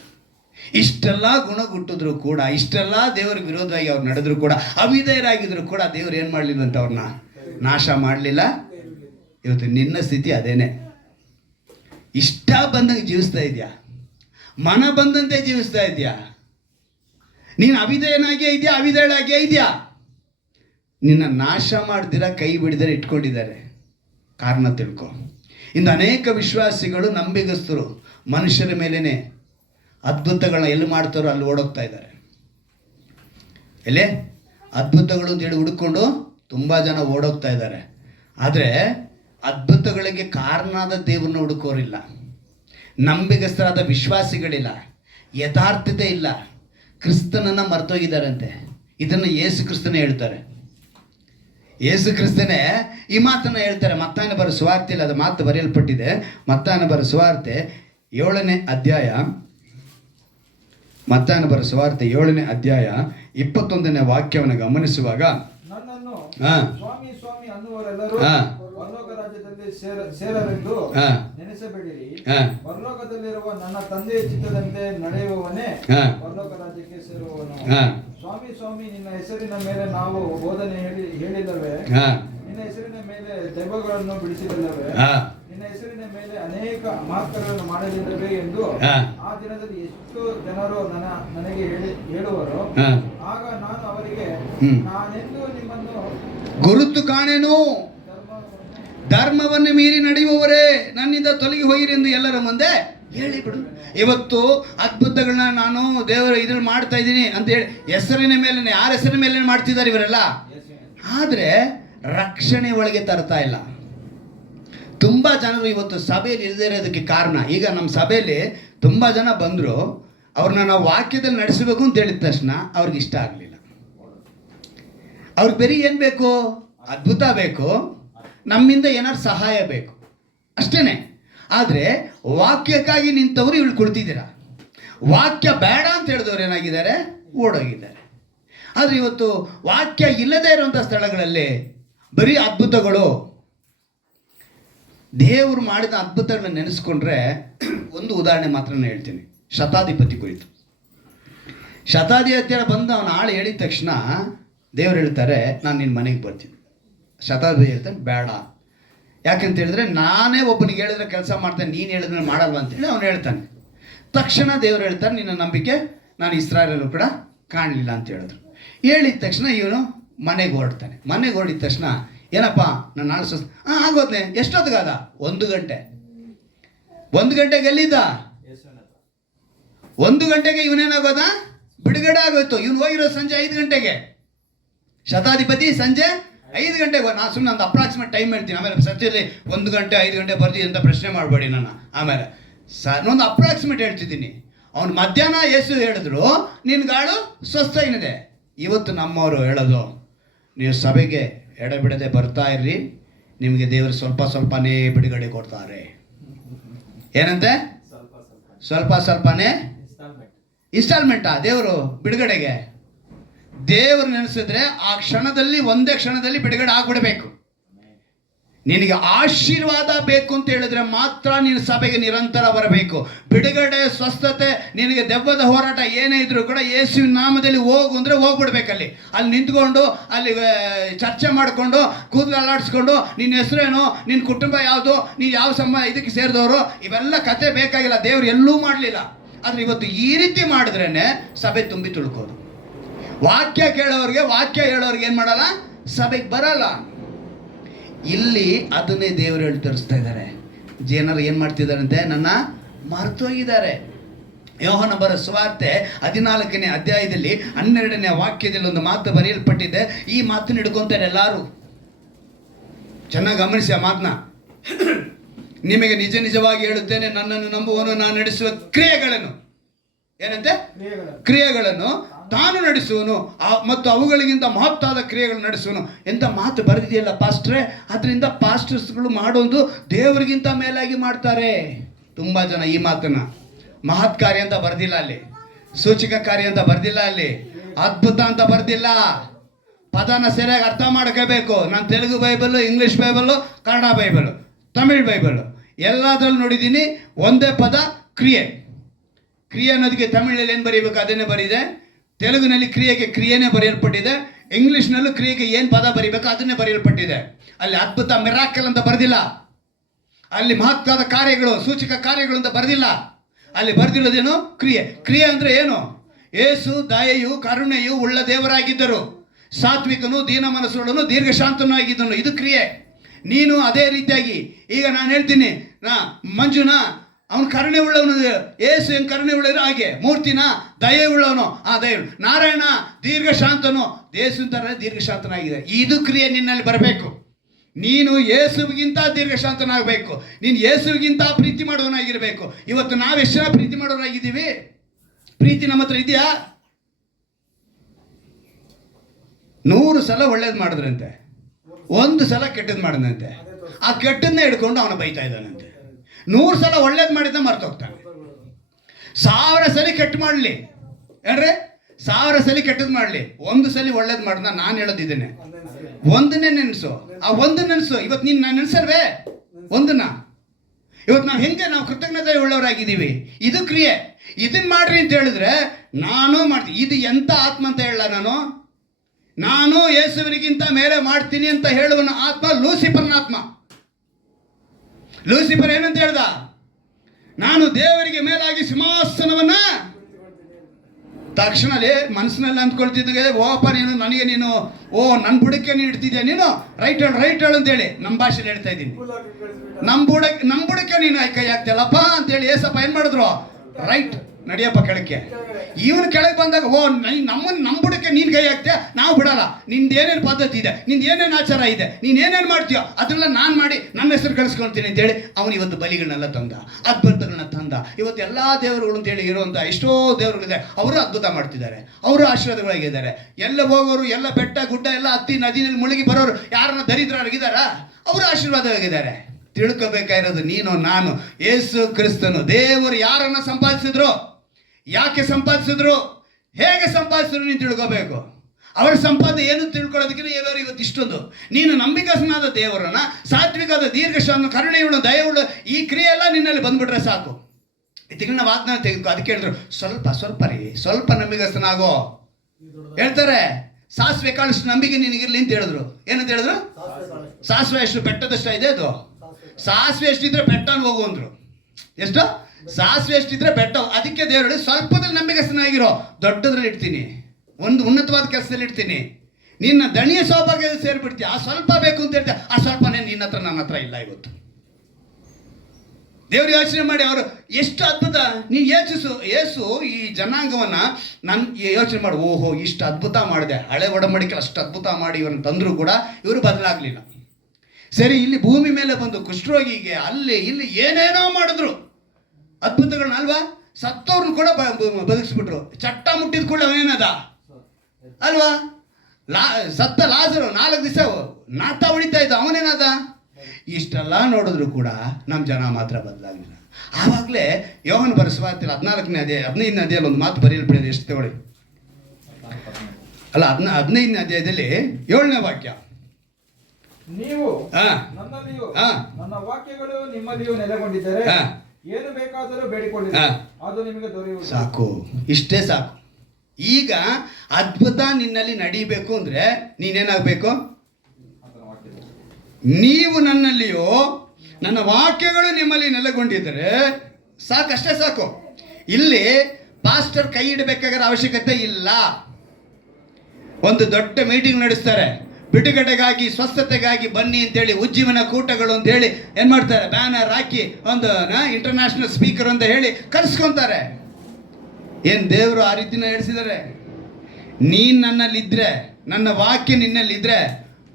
ಇಷ್ಟೆಲ್ಲ ಗುಣಗುಟ್ಟಿದ್ರು ಕೂಡ, ಇಷ್ಟೆಲ್ಲ ದೇವರಿಗೆ ವಿರೋಧವಾಗಿ ಅವ್ರು ನಡೆದ್ರು ಕೂಡ, ಅವಿಧೇಯರಾಗಿದ್ರು ಕೂಡ ದೇವರು ಏನು ಮಾಡಲಿಲ್ಲ ಅಂತ ಅವ್ರನ್ನ ನಾಶ ಮಾಡಲಿಲ್ಲ. ಇವತ್ತು ನಿನ್ನ ಸ್ಥಿತಿ ಅದೇನೆ. ಇಷ್ಟ ಬಂದಂಗೆ ಜೀವಿಸ್ತಾ ಇದೆಯಾ? ಮನ ಬಂದಂತೆ ಜೀವಿಸ್ತಾ ಇದೆಯಾ? ನೀನು ಅವಿಧೇಯನಾಗೇ ಇದೆಯಾ? ಅವಿಧೇಯಳಾಗೇ ಇದೆಯಾ? ನಿನ್ನ ನಾಶ ಮಾಡ್ದಿರ, ಕೈ ಬಿಡಿದರೆ ಇಟ್ಕೊಂಡಿದ್ದಾರೆ. ಕಾರಣ ತಿಳ್ಕೊ. ಇಂದು ಅನೇಕ ವಿಶ್ವಾಸಿಗಳು, ನಂಬಿಗಸ್ತರು ಮನುಷ್ಯರ ಮೇಲೇ ಅದ್ಭುತಗಳನ್ನ ಎಲ್ಲಿ ಮಾಡ್ತಾರೋ ಅಲ್ಲಿ ಓಡೋಗ್ತಾ ಇದ್ದಾರೆ. ಎಲ್ಲೇ ಅದ್ಭುತಗಳು ಅಂತೇಳಿ ಹುಡುಕೊಂಡು ತುಂಬ ಜನ ಓಡೋಗ್ತಾ ಇದ್ದಾರೆ. ಆದರೆ ಅದ್ಭುತಗಳಿಗೆ ಕಾರಣವಾದ ದೇವರನ್ನ ಹುಡುಕೋರಿಲ್ಲ. ನಂಬಿಗಸ್ತರಾದ ವಿಶ್ವಾಸಿಗಳಿಲ್ಲ. ಯಥಾರ್ಥತೆ ಇಲ್ಲ. ಕ್ರಿಸ್ತನನ್ನು ಮರ್ತೋಗಿದ್ದಾರಂತೆ. ಇದನ್ನು ಯೇಸು ಕ್ರಿಸ್ತನೇ ಹೇಳ್ತಾರೆ. ಯೇಸು ಕ್ರಿಸ್ತನೇ ಈ ಮಾತನ್ನು ಹೇಳ್ತಾರೆ. ಮತ್ತಾಯನ ಬರೋ ಸುವಾರ್ತೆಯಲ್ಲಿ ಅದು ಮಾತು ಬರೆಯಲ್ಪಟ್ಟಿದೆ. ಮತ್ತಾಯನ ಬರೋ ಸುವಾರ್ತೆ 7ನೇ ಅಧ್ಯಾಯ, ಮತ್ತಾಯನ ಬರೋ ಸುವಾರ್ತೆ 7ನೇ ಅಧ್ಯಾಯ 21ನೇ ವಾಕ್ಯವನ್ನು ಗಮನಿಸುವಾಗ, ನನ್ನನ್ನು ಹಾ ಸ್ವಾಮಿ ಸ್ವಾಮಿ ಅನ್ನುವರೆಲ್ಲರೂ ಪರಲೋಕ ರಾಜ್ಯದಲ್ಲಿ ಸೇರರೆಂದು ಎಣಿಸಬೇಡಿರಿ. ಹಾ. ಪರಲೋಕದಲ್ಲಿರುವ ನನ್ನ ತಂದೆಯ ಚಿತ್ತದಂತೆ ನಡೆಯುವವನೇ ಹಾ. ಪರಲೋಕ ರಾಜ್ಯಕ್ಕೆ ಸೇರುವವನು. ಹಾ. ಸ್ವಾಮಿ ಸ್ವಾಮಿ, ನಿನ್ನ ಹೆಸರಿನ ಮೇಲೆ ನಾವು ಬೋಧನೆ ಹೇಳಿಲ್ಲವೇ? ಹಾ. ನಿನ್ನ ಹೆಸರಿನ ಮೇಲೆ ದೆವ್ವಗಳನ್ನು ಬಿಡಿಸಿದಲ್ಲವೇ? ಹಾ. ನಿನ್ನ ಹೆಸರಿನ ಮೇಲೆ ಅನೇಕ ಮಹತ್ಕಾರ್ಯಗಳನ್ನು ಮಾಡಲಿಲ್ಲವೇ ಎಂದು ಹಾ. ಆ ದಿನದಲ್ಲಿ ಎಷ್ಟು ಜನರು ನನಗೆ ಹೇಳುವರು. ಹಾ. ಆಗ ನಾನು ಅವರಿಗೆ, ನಾನೆಂದು ನಿಮ್ಮನ್ನು ಗುರುತು ಕಾಣೆನು, ಧರ್ಮವನ್ನು ಮೀರಿ ನಡೆಯುವವರೇ ನನ್ನಿಂದ ತೊಲಗಿ ಹೋಗಿರಿ ಎಂದು ಎಲ್ಲರ ಮುಂದೆ ಹೇಳಿಬಿಡು. ಇವತ್ತು ಅದ್ಭುತಗಳನ್ನ ನಾನು ದೇವರ ಇದ್ರಲ್ಲಿ ಮಾಡ್ತಾ ಇದ್ದೀನಿ ಅಂತ ಹೇಳಿ ಹೆಸರಿನ ಮೇಲೆ, ಯಾರ ಹೆಸರಿನ ಮೇಲೆ ಮಾಡ್ತಿದ್ದಾರೆ ಇವರೆಲ್ಲ, ಆದರೆ ರಕ್ಷಣೆ ಒಳಗೆ ತರ್ತಾ ಇಲ್ಲ. ತುಂಬ ಜನರು ಇವತ್ತು ಸಭೆಯಲ್ಲಿ ಇಲ್ಲದೇ ಇರೋದಕ್ಕೆ ಕಾರಣ, ಈಗ ನಮ್ಮ ಸಭೆಯಲ್ಲಿ ತುಂಬ ಜನ ಬಂದರು, ಅವ್ರನ್ನ ನಾವು ವಾಕ್ಯದಲ್ಲಿ ನಡೆಸಬೇಕು ಅಂತ ಹೇಳಿದ ತಕ್ಷಣ ಅವ್ರಿಗೆ ಇಷ್ಟ ಆಗಲಿಲ್ಲ. ಅವ್ರಿಗೆ ಬರೀ ಏನು ಬೇಕು? ಅದ್ಭುತ ಬೇಕು, ನಮ್ಮಿಂದ ಏನಾದ್ರು ಸಹಾಯ ಬೇಕು, ಅಷ್ಟೇ. ಆದರೆ ವಾಕ್ಯಕ್ಕಾಗಿ ನಿಂತವರು ಇವಳು ಕೊಡ್ತಿದ್ದೀರಾ. ವಾಕ್ಯ ಬೇಡ ಅಂತ ಹೇಳಿದವ್ರು ಏನಾಗಿದ್ದಾರೆ? ಓಡೋಗಿದ್ದಾರೆ. ಆದರೆ ಇವತ್ತು ವಾಕ್ಯ ಇಲ್ಲದೇ ಇರುವಂಥ ಸ್ಥಳಗಳಲ್ಲಿ ಬರೀ ಅದ್ಭುತಗಳು, ದೇವರು ಮಾಡಿದ ಅದ್ಭುತಗಳನ್ನ ನೆನೆಸ್ಕೊಂಡ್ರೆ ಒಂದು ಉದಾಹರಣೆ ಮಾತ್ರ ನಾನು ಹೇಳ್ತೀನಿ. ಶತಾಧಿಪತಿ ಕುರಿತು, ಶತಾಧಿಪತಿ ಬಂದು ಅವನ ಆಳು ಹೇಳಿದ ತಕ್ಷಣ ದೇವ್ರು ಹೇಳ್ತಾರೆ, ನಾನು ನಿನ್ನ ಮನೆಗೆ ಬರ್ತೀನಿ. ಶತಾಧಿಪತಿ ಹೇಳ್ತಾನೆ, ಬೇಡ. ಯಾಕಂತ ಹೇಳಿದ್ರೆ ನಾನೇ ಒಬ್ಬನಿಗೆ ಹೇಳಿದ್ರೆ ಕೆಲಸ ಮಾಡ್ತಾನೆ, ನೀನು ಹೇಳಿದ್ರೆ ಮಾಡಲ್ವ ಅಂತೇಳಿ ಅವನು ಹೇಳ್ತಾನೆ. ತಕ್ಷಣ ದೇವರು ಹೇಳ್ತಾರೆ, ನಿನ್ನ ನಂಬಿಕೆ ನಾನು ಇಸ್ರಾಯೇಲಲ್ಲೂ ಕೂಡ ಕಾಣಲಿಲ್ಲ ಅಂತ ಹೇಳಿದ್ರು. ಹೇಳಿದ ತಕ್ಷಣ ಇವನು ಮನೆಗೆ ಹೊರಡ್ತಾನೆ. ಮನೆಗೆ ಹೊರಡಿದ ತಕ್ಷಣ, ಏನಪ್ಪ ನಾನು ನಾಳೆ ಆಗೋದ್ನೆ, ಎಷ್ಟೊತ್ತಿಗಾದ? 1 ಗಂಟೆ. 1 ಗಂಟೆಗೆ ಎಲ್ಲಿದ್ದ? 1 ಗಂಟೆಗೆ ಇವನೇನಾಗೋದ? ಬಿಡುಗಡೆ ಆಗೋಯ್ತು. ಇವನು ಹೋಗಿರೋ ಸಂಜೆ 5 ಗಂಟೆಗೆ. ಶತಾಧಿಪತಿ ಸಂಜೆ 5 ಗಂಟೆಗೆ. ನಾನು ಸುಮ್ಮನೆ ಒಂದು ಅಪ್ರಾಕ್ಸಿಮೇಟ್ ಟೈಮ್ ಹೇಳ್ತೀನಿ, ಆಮೇಲೆ ಸತ್ಯದಲ್ಲಿ 1 ಗಂಟೆ 5 ಗಂಟೆ ಬರ್ತೀವಿ ಅಂತ ಪ್ರಶ್ನೆ ಮಾಡಬೇಡಿ ನನ್ನ. ಆಮೇಲೆ ನಾನೊಂದು ಅಪ್ರಾಕ್ಸಿಮೇಟ್ ಹೇಳ್ತಿದ್ದೀನಿ. ಅವನು ಮಧ್ಯಾಹ್ನ ಯೇಸು ಹೇಳಿದ್ರು, ನಿನ್ಗಾಳು ಸ್ವಸ್ಥ ಏನಿದೆ. ಇವತ್ತು ನಮ್ಮವರು ಹೇಳೋದು, ನೀವು ಸಭೆಗೆ ಎಡೆಬಿಡದೆ ಬರ್ತಾ ಇರ್ರಿ, ನಿಮಗೆ ದೇವರು ಸ್ವಲ್ಪ ಸ್ವಲ್ಪನೇ ಬಿಡುಗಡೆ ಕೊಡ್ತಾರೆ. ಏನಂತೆ? ಸ್ವಲ್ಪ ಸ್ವಲ್ಪನೇ ಇನ್ಸ್ಟಾಲ್ಮೆಂಟಾ ದೇವರು ಬಿಡುಗಡೆಗೆ? ದೇವರು ನೆನೆಸಿದ್ರೆ ಆ ಕ್ಷಣದಲ್ಲಿ, ಒಂದೇ ಕ್ಷಣದಲ್ಲಿ ಬಿಡುಗಡೆ ಆಗ್ಬಿಡಬೇಕು. ನಿನಗೆ ಆಶೀರ್ವಾದ ಬೇಕು ಅಂತ ಹೇಳಿದ್ರೆ ಮಾತ್ರ ನೀನು ಸಭೆಗೆ ನಿರಂತರ ಬರಬೇಕು. ಬಿಡುಗಡೆ, ಸ್ವಸ್ಥತೆ, ನಿನಗೆ ದೆವ್ವದ ಹೋರಾಟ ಏನೇ ಇದ್ರು ಕೂಡ ಯೇಸುವಿನ ನಾಮದಲ್ಲಿ ಹೋಗು ಅಂದರೆ ಹೋಗ್ಬಿಡ್ಬೇಕಲ್ಲಿ. ಅಲ್ಲಿ ನಿಂತ್ಕೊಂಡು ಅಲ್ಲಿ ಚರ್ಚೆ ಮಾಡಿಕೊಂಡು ಕೂದಲು ಅಲ್ಲಾಡಿಸ್ಕೊಂಡು ನಿನ್ನ ಹೆಸರೇನು, ನಿನ್ನ ಕುಟುಂಬ ಯಾವುದು, ನೀನು ಯಾವ ಇದಕ್ಕೆ ಸೇರಿದವರು, ಇವೆಲ್ಲ ಕತೆ ಬೇಕಾಗಿಲ್ಲ. ದೇವರು ಎಲ್ಲೂ ಮಾಡಲಿಲ್ಲ. ಆದರೆ ಇವತ್ತು ಈ ರೀತಿ ಮಾಡಿದ್ರೇ ಸಭೆ ತುಂಬಿ ತುಳ್ಕೋದು. ವಾಕ್ಯ ಕೇಳೋರಿಗೆ, ವಾಕ್ಯ ಹೇಳೋರಿಗೆ ಏನು ಮಾಡಲ್ಲ? ಸಭೆಗೆ ಬರಲ್ಲ. ಇಲ್ಲಿ ಅದನ್ನೇ ದೇವರು ಹೇಳಿ ತೋರಿಸ್ತಾ ಇದ್ದಾರೆ. ಜನರು ಏನು ಮಾಡ್ತಿದ್ದಾರಂತೆ? ನನ್ನ ಮರ್ತೋಗಿದ್ದಾರೆ. ಯೋಹನ ಬರೋ ಸುವಾರ್ತೆ 14ನೇ ಅಧ್ಯಾಯದಲ್ಲಿ 12ನೇ ವಾಕ್ಯದಲ್ಲಿ ಒಂದು ಮಾತು ಬರೆಯಲ್ಪಟ್ಟಿದೆ. ಈ ಮಾತನ್ನು ಹಿಡ್ಕೊಂತಾರೆ ಎಲ್ಲರೂ. ಚೆನ್ನಾಗಿ ಗಮನಿಸಿ ಆ ಮಾತನ್ನ. ನಿಮಗೆ ನಿಜ ನಿಜವಾಗಿ ಹೇಳುತ್ತೇನೆ, ನನ್ನನ್ನು ನಂಬುವನು ನಾನು ನಡೆಸುವ ಕ್ರಿಯೆಗಳನ್ನು, ಏನಂತೆ? ಕ್ರಿಯೆಗಳನ್ನು ತಾನು ನಡೆಸುವನು ಮತ್ತು ಅವುಗಳಿಗಿಂತ ಮಹತ್ತಾದ ಕ್ರಿಯೆಗಳನ್ನು ನಡೆಸುವನು ಎಂತ ಮಾತು ಬರೆದಿದೆಯಲ್ಲ ಪಾಸ್ಟ್ರೆ. ಅದರಿಂದ ಪಾಸ್ಟರ್ಸ್ಗಳು ಮಾಡೋದು ದೇವರಿಗಿಂತ ಮೇಲಾಗಿ ಮಾಡ್ತಾರೆ. ತುಂಬ ಜನ ಈ ಮಾತನ್ನ ಮಹತ್ ಕಾರ್ಯ ಅಂತ ಬರ್ದಿಲ್ಲ, ಅಲ್ಲಿ ಸೂಚಕ ಕಾರ್ಯ ಅಂತ ಬರ್ದಿಲ್ಲ, ಅಲ್ಲಿ ಅದ್ಭುತ ಅಂತ ಬರ್ದಿಲ್ಲ. ಪದನ ಸರಿಯಾಗಿ ಅರ್ಥ ಮಾಡ್ಕೋಬೇಕು. ನಾನು Telugu Bible, English Bible, Kannada Bible, Tamil Bible ಎಲ್ಲದರಲ್ಲೂ ನೋಡಿದ್ದೀನಿ ಒಂದೇ ಪದ ಕ್ರಿಯೆ. ಕ್ರಿಯೆ ಅನ್ನೋದಕ್ಕೆ ತಮಿಳಲ್ಲಿ ಏನು ಬರೀಬೇಕು ಅದನ್ನೇ ಬರೀದೆ, ತೆಲುಗಿನಲ್ಲಿ ಕ್ರಿಯೆಗೆ ಕ್ರಿಯೆನೇ ಬರೆಯಲ್ಪಟ್ಟಿದೆ, ಇಂಗ್ಲೀಷ್ನಲ್ಲೂ ಕ್ರಿಯೆಗೆ ಏನು ಪದ ಬರೀಬೇಕು ಅದನ್ನೇ ಬರೆಯಲ್ಪಟ್ಟಿದೆ. ಅಲ್ಲಿ ಅದ್ಭುತ, ಮಿರಾಕಲ್ ಅಂತ ಬರೆದಿಲ್ಲ. ಅಲ್ಲಿ ಮಹತ್ವದ ಕಾರ್ಯಗಳು, ಸೂಚಕ ಕಾರ್ಯಗಳು ಅಂತ ಬರೆದಿಲ್ಲ. ಅಲ್ಲಿ ಬರೆದಿರೋದೇನು? ಕ್ರಿಯೆ. ಕ್ರಿಯೆ ಅಂದರೆ ಏನು? ಯೇಸು ದಯೆಯು ಕರುಣೆಯು ಉಳ್ಳ ದೇವರಾಗಿದ್ದರು, ಸಾತ್ವಿಕನು, ದೀನ ಮನಸ್ಸುಳ್ಳನು, ದೀರ್ಘಶಾಂತನೂ ಆಗಿದ್ದನು. ಇದು ಕ್ರಿಯೆ. ನೀನು ಅದೇ ರೀತಿಯಾಗಿ, ಈಗ ನಾನು ಹೇಳ್ತೀನಿ, ಮಂಜುನ ಅವನು ಕರುಣೆ ಉಳ್ಳವನು, ಯೇಸು ಏನು ಕರುಣೆ ಉಳ್ಳವರು ಹಾಗೆ. ಮೂರ್ತಿನ ದಯೆ ಉಳ್ಳವನು, ಆ ದಯೆ. ನಾರಾಯಣ ದೀರ್ಘಶಾಂತನು, ಯೇಸು ಥರ ದೀರ್ಘಶಾಂತನಾಗಿದೆ. ಇದು ಕ್ರಿಯೆ ನಿನ್ನಲ್ಲಿ ಬರಬೇಕು. ನೀನು ಯೇಸುವಿಗಿಂತ ದೀರ್ಘಶಾಂತನಾಗಬೇಕು. ನೀನು ಯೇಸುವಿಗಿಂತ ಪ್ರೀತಿ ಮಾಡೋನಾಗಿರಬೇಕು. ಇವತ್ತು ನಾವೆಷ್ಟು ಜನ ಪ್ರೀತಿ ಮಾಡೋರಾಗಿದ್ದೀವಿ? ಪ್ರೀತಿ ನಮ್ಮ ಹತ್ರ ಇದೆಯಾ? 100 ಸಲ ಒಳ್ಳೇದು ಮಾಡಿದ್ರಂತೆ, 1 ಸಲ ಕೆಟ್ಟದ್ದು ಮಾಡಿದಂತೆ. ಆ ಕೆಟ್ಟದನ್ನೇ ಹಿಡ್ಕೊಂಡು ಅವನು ಬೈತಾ ಇದ್ದಾನಂತೆ. 100 ಸಲ ಒಳ್ಳೇದು ಮಾಡಿದ್ದ ಮರ್ತೋಗ್ತಾನೆ. 1000 ಸಲ ಕೆಟ್ಟ ಮಾಡಲಿ ಹೇಳ್ರಿ, 1000 ಸಲ ಕೆಟ್ಟದ್ದು ಮಾಡಲಿ, 1 ಸಲ ಒಳ್ಳೇದು ಮಾಡ್ದ. ನಾನು ಹೇಳೋದಿದ್ದೇನೆ, ಒಂದನ್ನೇ ನೆನೆಸು. ಆ ಒಂದು ನೆನೆಸು. ಇವತ್ತು ನೀನು ನಾನು ನೆನೆಸಲ್ವೇ ಒಂದನ್ನ? ಇವತ್ತು ನಾವು ಕೃತಜ್ಞತೆ ಉಳ್ಳವರಾಗಿದ್ದೀವಿ. ಇದು ಕ್ರಿಯೆ. ಇದನ್ನ ಮಾಡ್ರಿ ಅಂತ ಹೇಳಿದ್ರೆ ನಾನು ಮಾಡ್ತೀನಿ. ಇದು ಎಂತ ಆತ್ಮ ಅಂತ ಹೇಳ, ನಾನು ಯೇಸುವಿನಿಗಿಂತ ಮೇಲೆ ಮಾಡ್ತೀನಿ ಅಂತ ಹೇಳುವನ ಆತ್ಮ ಲೂಸಿಫರ್ನ ಆತ್ಮ. ಲೂಸಿಫರ್ ಏನಂತ ಹೇಳ್ದ? ನಾನು ದೇವರಿಗೆ ಮೇಲಾಗಿ ಸಿಂಹಾಸನವನ್ನ ತಕ್ಷಣಲೇ ಮನಸ್ಸಿನಲ್ಲಿ ಅಂದ್ಕೊಳ್ತಿದ್ದೆ, ಓಪ್ಪ ನೀನು ನನ್ನ ಬುಡಕ್ಕೆ ನೀನು ಇಡ್ತಿದ್ಯಾ, ನೀನು ರೈಟ್ ಹೇಳು ಅಂತೇಳಿ ನಮ್ಮ ಭಾಷೆಯಲ್ಲಿ ಹೇಳ್ತಾ ಇದ್ದೀನಿ. ನಮ್ಮ ಬುಡಕ್ಕೆ ನೀನು ಕೈ ಹಾಕ್ತಿಯಲ್ಲಪ್ಪ ಅಂತೇಳಿ ಏಸಪ್ಪ ಏನು ಮಾಡಿದ್ರು? ರೈಟ್ ನಡಿಯಪ್ಪ ಕೆಳಕ್ಕೆ. ಇವನು ಕೆಳಗೆ ಬಂದಾಗ ನಮ್ಮ ಬುಡಕ್ಕೆ ನೀನು ಕೈ ಹಾಕ್ತೀಯ, ನಾವು ಬಿಡಲ್ಲ. ನಿಂದೇನೇನು ಪದ್ಧತಿ ಇದೆ, ನಿಂದೇನೇನು ಆಚಾರ ಇದೆ, ನೀನು ಏನೇನು ಮಾಡ್ತೀಯೋ ಅದನ್ನೆಲ್ಲ ನಾನು ಮಾಡಿ ನನ್ನ ಹೆಸರು ಕಳಿಸ್ಕೊಳ್ತೀನಿ ಅಂತೇಳಿ ಅವನು ಇವತ್ತು ಬಲಿಗಳನ್ನೆಲ್ಲ ತಂದ, ಅದ್ಭುತಗಳನ್ನ ತಂದ. ಇವತ್ತು ಎಲ್ಲ ದೇವರುಗಳು ಅಂತೇಳಿ ಇರುವಂಥ ಎಷ್ಟೋ ದೇವರುಗಳಿದೆ, ಅವರು ಅದ್ಭುತ ಮಾಡ್ತಿದ್ದಾರೆ, ಅವರು ಆಶೀರ್ವಾದಗಳಾಗಿದ್ದಾರೆ. ಎಲ್ಲ ಹೋಗೋರು, ಎಲ್ಲ ಬೆಟ್ಟ ಗುಡ್ಡ ಎಲ್ಲ ಹತ್ತಿ ನದಿನಲ್ಲಿ ಮುಳುಗಿ ಬರೋರು ಯಾರನ್ನ ದರಿದ್ರರಾಗಿದ್ದಾರ? ಅವರು ಆಶೀರ್ವಾದವಾಗಿದ್ದಾರೆ. ತಿಳ್ಕೋಬೇಕಾಗಿರೋದು ನೀನು ನಾನು, ಯೇಸು ಕ್ರಿಸ್ತನು. ದೇವರು ಯಾರನ್ನ ಸಂಪಾದಿಸಿದ್ರು, ಯಾಕೆ ಸಂಪಾದಿಸಿದ್ರು, ಹೇಗೆ ಸಂಪಾದಿಸಿದ್ರು ನೀನು ತಿಳ್ಕೋಬೇಕು. ಅವರ ಸಂಪಾದನೆ ಏನು ತಿಳ್ಕೊಳ್ಳೋದಕ್ಕೆ ಇವತ್ತು ಇಷ್ಟೊಂದು ನೀನು ನಂಬಿಕಸ್ನಾದ ದೇವರನ್ನ, ಸಾತ್ವಿಕವಾದ ದೀರ್ಘಶಾಂತ ಕರುಣೆಯುಳ್ಳ ದಯವುಳ್ಳ ಈ ಕ್ರಿಯೆ ಎಲ್ಲ ನಿನ್ನಲ್ಲಿ ಬಂದ್ಬಿಟ್ರೆ ಸಾಕು. ಈ ತಿಂಗಳ ವಾಗ್ದಾನ ತೆಗೆದುಕೋ. ಅದಕ್ಕೆ ಹೇಳಿದ್ರು ಸ್ವಲ್ಪ ನಂಬಿಕಸ್ಥನಾಗೋ. ಹೇಳ್ತಾರೆ ಸಾಸಿವೆ ಕಾಳಷ್ಟು ನಂಬಿಕೆ ನಿನಗಿರ್ಲಿ ಅಂತ ಹೇಳಿದ್ರು. ಏನಂತ ಹೇಳಿದ್ರು? ಸಾಸಿವೆ ಎಷ್ಟು ಬೆಟ್ಟದಷ್ಟ ಇದೆ, ಅದು ಸಾಸಿವೆ ಎಷ್ಟಿದ್ರೆ ಬೆಟ್ಟನ ಹೋಗು ಅಂದ್ರು. ಎಷ್ಟು? ಸಾಸಿವೆ ಎಷ್ಟಿದ್ರೆ ಬೆಟ್ಟ. ಅದಕ್ಕೆ ದೇವರು ಸ್ವಲ್ಪದಲ್ಲಿ ನಂಬಿಕಸ್ಥನಾಗಿರೋ, ದೊಡ್ಡದ್ರಲ್ಲಿ ಇಡ್ತೀನಿ, ಒಂದು ಉನ್ನತವಾದ ಕೆಲಸದಲ್ಲಿ ಇಡ್ತೀನಿ. ನಿನ್ನ ದಣಿಯ ಸೌಭಾಗ್ಯ ಸೇರಿಬಿಡ್ತೀಯ. ಆ ಸ್ವಲ್ಪ ಬೇಕು ಅಂತ ಹೇಳ್ತೀಯ, ಆ ಸ್ವಲ್ಪನೇ ನಿನ್ನ ಹತ್ರ ನನ್ನ ಹತ್ರ ಇಲ್ಲ. ಇವತ್ತು ದೇವರು ಯೋಚನೆ ಮಾಡಿ, ಅವರು ಎಷ್ಟು ಅದ್ಭುತ. ನೀನು ಯೇಸು ಈ ಜನಾಂಗವನ್ನ ಯೋಚನೆ ಮಾಡಿ, ಓಹೋ ಇಷ್ಟು ಅದ್ಭುತ ಮಾಡಿದೆ, ಹಳೆ ಒಡಂಬಡಿಕೆ ಅಷ್ಟು ಅದ್ಭುತ ಮಾಡಿ ಇವ್ರನ್ನ ತಂದರೂ ಕೂಡ ಇವರು ಬದಲಾಗಲಿಲ್ಲ. ಸರಿ, ಇಲ್ಲಿ ಭೂಮಿ ಮೇಲೆ ಬಂದು ಕುಷ್ಠರೋಗಿಗೆ ಅಲ್ಲಿ ಇಲ್ಲಿ ಏನೇನೋ ಮಾಡಿದ್ರು ಅದ್ಭುತಗಳನ್ನ, ಅಲ್ವಾ? ಸತ್ತವ್ರನ್ನ ಕೂಡ ಬದುಕಿಸ್ಬಿಟ್ರು. ಚಟ್ಟ ಮುಟ್ಟಿದ ಕೂಡ ಅವನೇನದ ಅಲ್ವಾ? ಸತ್ತ ಲಾಜರು 4 ದಿವಸ ನಾಟ ಹೊಡಿತಾ ಇದ್ದ, ಅವನೇನದ? ಇಷ್ಟೆಲ್ಲ ನೋಡಿದ್ರು ಕೂಡ ನಮ್ಮ ಜನ ಮಾತ್ರ ಬದಲಾಗಲಿಲ್ಲ. ಆವಾಗಲೇ ಯೋಹನ ಬರೆಸುವಾರ್ತೆ 14ನೇ ಅಧ್ಯಾಯ 15ನೇ ಅಧ್ಯಾಯದಲ್ಲಿ ಒಂದು ಮಾತು ಬರೆಯಲ್ಪಡಿದೆ. ಎಷ್ಟು ತಗೊಳ್ಳಿ, ಅಲ್ಲ 15ನೇ ಅಧ್ಯಾಯದಲ್ಲಿ 7ನೇ ವಾಕ್ಯ. ನೀವು ನನ್ನಲ್ಲಿಯೂ ನನ್ನ ವಾಕ್ಯಗಳು ನಿಮ್ಮಲ್ಲಿಯೂ ನೆಲೆಗೊಂಡಿದ್ದರೆ ಏನು ಬೇಕಾದರೂ ಬೇಡಿಕೊಳ್ಳಿರಿ, ಅದು ನಿಮಗೆ ದೊರೆಯುವುದು. ಸಾಕು, ಇಷ್ಟೇ ಸಾಕು. ಈಗ ಅದ್ಭುತ ನಿನ್ನಲ್ಲಿ ನಡೀಬೇಕು ಅಂದ್ರೆ ನೀನೇನಾಗಬೇಕು? ನೀವು ನನ್ನಲ್ಲಿಯೋ ನನ್ನ ವಾಕ್ಯಗಳು ನಿಮ್ಮಲ್ಲಿ ನೆಲೆಗೊಂಡಿದ್ದರೆ ಸಾಕು, ಅಷ್ಟೇ ಸಾಕು. ಇಲ್ಲಿ ಪಾಸ್ಟರ್ ಕೈ ಇಡಬೇಕಾಗಿರೋ ಅವಶ್ಯಕತೆ ಇಲ್ಲ. ಒಂದು ದೊಡ್ಡ ಮೀಟಿಂಗ್ ನಡೆಸ್ತಾರೆ, ಬಿಡುಗಡೆಗಾಗಿ ಸ್ವಸ್ಥತೆಗಾಗಿ ಬನ್ನಿ ಅಂತೇಳಿ, ಉಜ್ಜೀವನ ಕೂಟಗಳು ಅಂತ ಹೇಳಿ ಏನು ಮಾಡ್ತಾರೆ, ಬ್ಯಾನರ್ ಹಾಕಿ ಒಂದು ಇಂಟರ್ನ್ಯಾಷನಲ್ ಸ್ಪೀಕರ್ ಅಂತ ಹೇಳಿ ಕರೆಸ್ಕೊಂತಾರೆ. ಏನು ದೇವರು ಆ ರೀತಿನ ಹೇಳಿಸಿದ್ದಾರೆ? ನೀನು ನನ್ನಲ್ಲಿದ್ದರೆ, ನನ್ನ ವಾಕ್ಯ ನಿನ್ನಲ್ಲಿದ್ದರೆ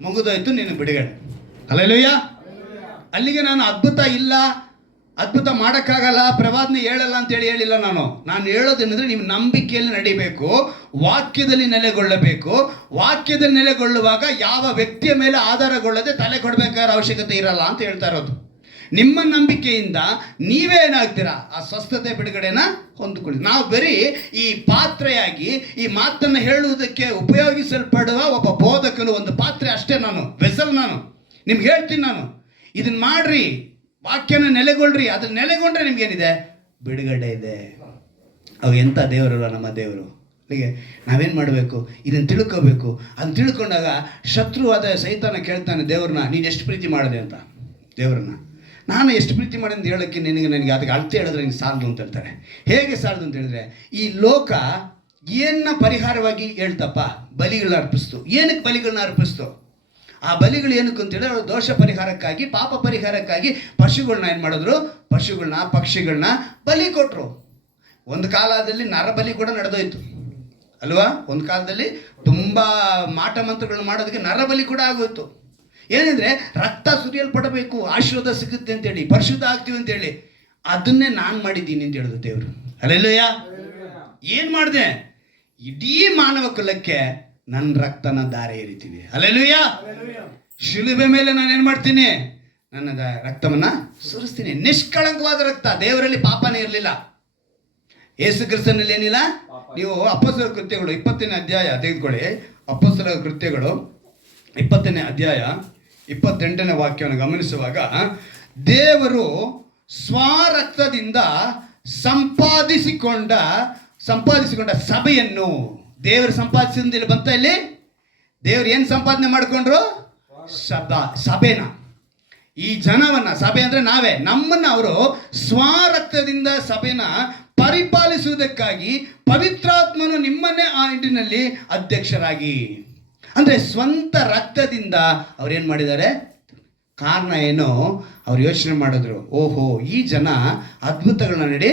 ಮುಗಿದೋಯ್ತು ನಿನ್ನ ಬಿಡುಗಡೆ. ಹಲ್ಲೆಲೂಯಾ. ಅಲ್ಲಿಗೆ ನಾನು ಅದ್ಭುತ ಇಲ್ಲ, ಅದ್ಭುತ ಮಾಡೋಕ್ಕಾಗಲ್ಲ, ಪ್ರವಾದನೆ ಹೇಳಲ್ಲ ಅಂತೇಳಿ ಹೇಳಿಲ್ಲ. ನಾನು ಹೇಳೋದೇನೆಂದರೆ ನೀವು ನಂಬಿಕೆಯಲ್ಲಿ ನಡಿಬೇಕು, ವಾಕ್ಯದಲ್ಲಿ ನೆಲೆಗೊಳ್ಳಬೇಕು. ವಾಕ್ಯದಲ್ಲಿ ನೆಲೆಗೊಳ್ಳುವಾಗ ಯಾವ ವ್ಯಕ್ತಿಯ ಮೇಲೆ ಆಧಾರಗೊಳ್ಳದೆ ತಲೆ ಕೊಡಬೇಕಾದ ಅವಶ್ಯಕತೆ ಇರಲ್ಲ ಅಂತ ಹೇಳ್ತಾ ಇರೋದು. ನಿಮ್ಮ ನಂಬಿಕೆಯಿಂದ ನೀವೇನಾಗ್ತೀರಾ ಆ ಸ್ವಸ್ಥತೆ ಬಿಡುಗಡೆನ ಹೊಂದಿಕೊಳ್ಳಿ. ನಾವು ಬರೀ ಈ ಪಾತ್ರೆಯಾಗಿ ಈ ಮಾತನ್ನು ಹೇಳುವುದಕ್ಕೆ ಉಪಯೋಗಿಸಲ್ಪಡುವ ಒಬ್ಬ ಬೋಧಕನು, ಒಂದು ಪಾತ್ರೆ ಅಷ್ಟೇ. ವೆಸಲ್ ನಾನು ನಿಮ್ಗೆ ಹೇಳ್ತೀನಿ, ಇದನ್ನ ಮಾಡ್ರಿ, ವಾಕ್ಯನ ನೆಲೆಗೊಳ್ರಿ. ಅದ್ರ ನೆಲೆಗೊಂಡ್ರೆ ನಿಮ್ಗೇನಿದೆ? ಬಿಡುಗಡೆ ಇದೆ. ಅವು ಎಂಥ ದೇವರಲ್ಲ ನಮ್ಮ ದೇವರು. ಅಲ್ಲಿಗೆ ನಾವೇನು ಮಾಡಬೇಕು? ಇದನ್ನು ತಿಳ್ಕೋಬೇಕು. ಅದನ್ನು ತಿಳ್ಕೊಂಡಾಗ ಶತ್ರುವಾದ ಸೈತಾನ ಕೇಳ್ತಾನೆ ದೇವ್ರನ್ನ, ನೀನು ಎಷ್ಟು ಪ್ರೀತಿ ಮಾಡಿದೆ ಅಂತ. ದೇವ್ರನ್ನ ನಾನು ಎಷ್ಟು ಪ್ರೀತಿ ಮಾಡಿ ಅಂತ ಹೇಳೋಕ್ಕೆ ನನಗೆ ಅದಕ್ಕೆ ಅಳತೆ ಹೇಳಿದ್ರೆ ನಿಂಗೆ ಸಾಲದು ಅಂತ ಹೇಳ್ತಾರೆ. ಹೇಗೆ ಸಾಲದು ಅಂತ ಹೇಳಿದ್ರೆ, ಈ ಲೋಕ ಏನನ್ನ ಪರಿಹಾರವಾಗಿ ಹೇಳ್ತಪ್ಪ? ಬಲಿಗಳನ್ನ ಅರ್ಪಿಸ್ತು. ಏನಕ್ಕೆ ಬಲಿಗಳನ್ನ ಅರ್ಪಿಸ್ತು? ಆ ಬಲಿಗಳು ಏನಕ್ಕೆ ಅಂತೇಳಿ ಅವರು ದೋಷ ಪರಿಹಾರಕ್ಕಾಗಿ, ಪಾಪ ಪರಿಹಾರಕ್ಕಾಗಿ ಪಶುಗಳನ್ನ ಏನು ಮಾಡಿದ್ರು? ಪಕ್ಷಿಗಳನ್ನ ಬಲಿ ಕೊಟ್ಟರು. ಒಂದು ಕಾಲದಲ್ಲಿ ನರಬಲಿ ಕೂಡ ನಡೆದೋಯ್ತು ಅಲ್ವಾ? ಒಂದು ಕಾಲದಲ್ಲಿ ತುಂಬ ಮಾಟ ಮಂತ್ರಗಳನ್ನ ಮಾಡೋದಕ್ಕೆ ನರಬಲಿ ಕೂಡ ಆಗೋಯ್ತು. ಏನಂದರೆ ರಕ್ತ ಸುರಿಯಲ್ಪಡಬೇಕು, ಆಶೀರ್ವಾದ ಸಿಗುತ್ತೆ ಅಂತೇಳಿ, ಪರಿಶುದ್ಧ ಆಗ್ತೀವಿ ಅಂತೇಳಿ. ಅದನ್ನೇ ನಾನು ಮಾಡಿದ್ದೀನಿ ಅಂತ ಹೇಳಿದ್ರು ದೇವರು. ಹಲ್ಲೆಲೂಯಾ. ಏನು ಮಾಡಿದೆ? ಇಡೀ ಮಾನವ ಕುಲಕ್ಕೆ ನನ್ನ ರಕ್ತನ ಧಾರೆ ಎರಿತೀನಿ. ಹಲ್ಲೆಲೂಯಾ. ಶಿಲುಬೆ ಮೇಲೆ ನಾನು ಏನು ಮಾಡ್ತೀನಿ? ನನ್ನ ರಕ್ತವನ್ನ ಸುರಿಸ್ತೀನಿ. ನಿಷ್ಕಳಂಕವಾದ ರಕ್ತ. ದೇವರಲ್ಲಿ ಪಾಪನೇ ಇರಲಿಲ್ಲ. ಯೇಸು ಕ್ರಿಸ್ತನಲ್ಲಿ ಏನಿಲ್ಲ. ನೀವು ಅಪೊಸ್ತಲರ ಕೃತ್ಯಗಳು 20ನೇ ಅಧ್ಯಾಯ ತೆಗೆದುಕೊಳ್ಳಿ. ಅಪೊಸ್ತಲರ ಕೃತ್ಯಗಳು 20ನೇ ಅಧ್ಯಾಯ 28ನೇ ವಾಕ್ಯವನ್ನು ಗಮನಿಸುವಾಗ, ದೇವರು ಸ್ವರಕ್ತದಿಂದ ಸಂಪಾದಿಸಿಕೊಂಡ ಸಭೆಯನ್ನು, ದೇವರು ಸಂಪಾದಿಸಿದ ಬಂತ ಇಲ್ಲಿ. ದೇವರು ಏನು ಸಂಪಾದನೆ ಮಾಡಿಕೊಂಡ್ರು? ಸಭೆನ, ಈ ಜನವನ್ನ, ಸಭೆ ಅಂದ್ರೆ ನಾವೇ, ನಮ್ಮನ್ನ ಅವರು ಸ್ವರಕ್ತದಿಂದ ಸಭೆನ ಪರಿಪಾಲಿಸುವುದಕ್ಕಾಗಿ ಪವಿತ್ರಾತ್ಮನು ನಿಮ್ಮನ್ನೇ ಆ ನಿಟ್ಟಿನಲ್ಲಿ ಅಧ್ಯಕ್ಷರಾಗಿ, ಅಂದ್ರೆ ಸ್ವಂತ ರಕ್ತದಿಂದ ಅವ್ರೇನ್ ಮಾಡಿದ್ದಾರೆ. ಕಾರಣ ಏನು? ಅವ್ರು ಯೋಚನೆ ಮಾಡಿದ್ರು, ಓಹೋ ಈ ಜನ ಅದ್ಭುತಗಳನ್ನ ನಡಿ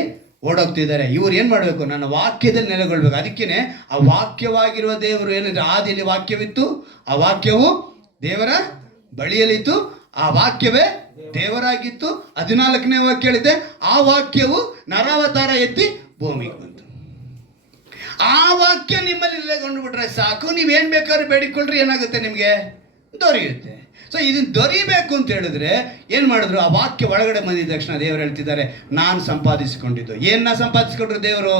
ಓಡೋಗ್ತಿದ್ದಾರೆ, ಇವ್ರು ಏನು ಮಾಡಬೇಕು? ನನ್ನ ವಾಕ್ಯದಲ್ಲಿ ನೆಲೆಗೊಳ್ಬೇಕು. ಅದಕ್ಕೇನೆ ಆ ವಾಕ್ಯವಾಗಿರುವ ದೇವರು ಏನಿದೆ, ಆದಿಯಲ್ಲಿ ವಾಕ್ಯವಿತ್ತು, ಆ ವಾಕ್ಯವು ದೇವರ ಬಳಿಯಲ್ಲಿತ್ತು, ಆ ವಾಕ್ಯವೇ ದೇವರಾಗಿತ್ತು. 14ನೇ ವಾಕ್ಯ ಹೇಳಿದೆ, ಆ ವಾಕ್ಯವು ನರಾವತಾರ ಎತ್ತಿ ಭೂಮಿಗೆ ಬಂತು. ಆ ವಾಕ್ಯ ನಿಮ್ಮಲ್ಲಿ ನೆಲೆಗೊಂಡು ಬಿಟ್ರೆ ಸಾಕು, ನೀವೇನು ಬೇಕಾದ್ರೂ ಬೇಡಿಕೊಳ್ಳ್ರಿ, ಏನಾಗುತ್ತೆ? ನಿಮಗೆ ದೊರೆಯುತ್ತೆ. ಸೊ ಇದನ್ನು ದೊರೀಬೇಕು ಅಂತ ಹೇಳಿದ್ರೆ ಏನು ಮಾಡಿದ್ರು? ಆ ವಾಕ್ಯ ಒಳಗಡೆ ಬಂದಿದ ತಕ್ಷಣ ದೇವರು ಹೇಳ್ತಿದ್ದಾರೆ, ನಾನು ಸಂಪಾದಿಸಿಕೊಂಡಿದ್ದು. ಏನನ್ನ ಸಂಪಾದಿಸಿಕೊಂಡ್ರು ದೇವರು?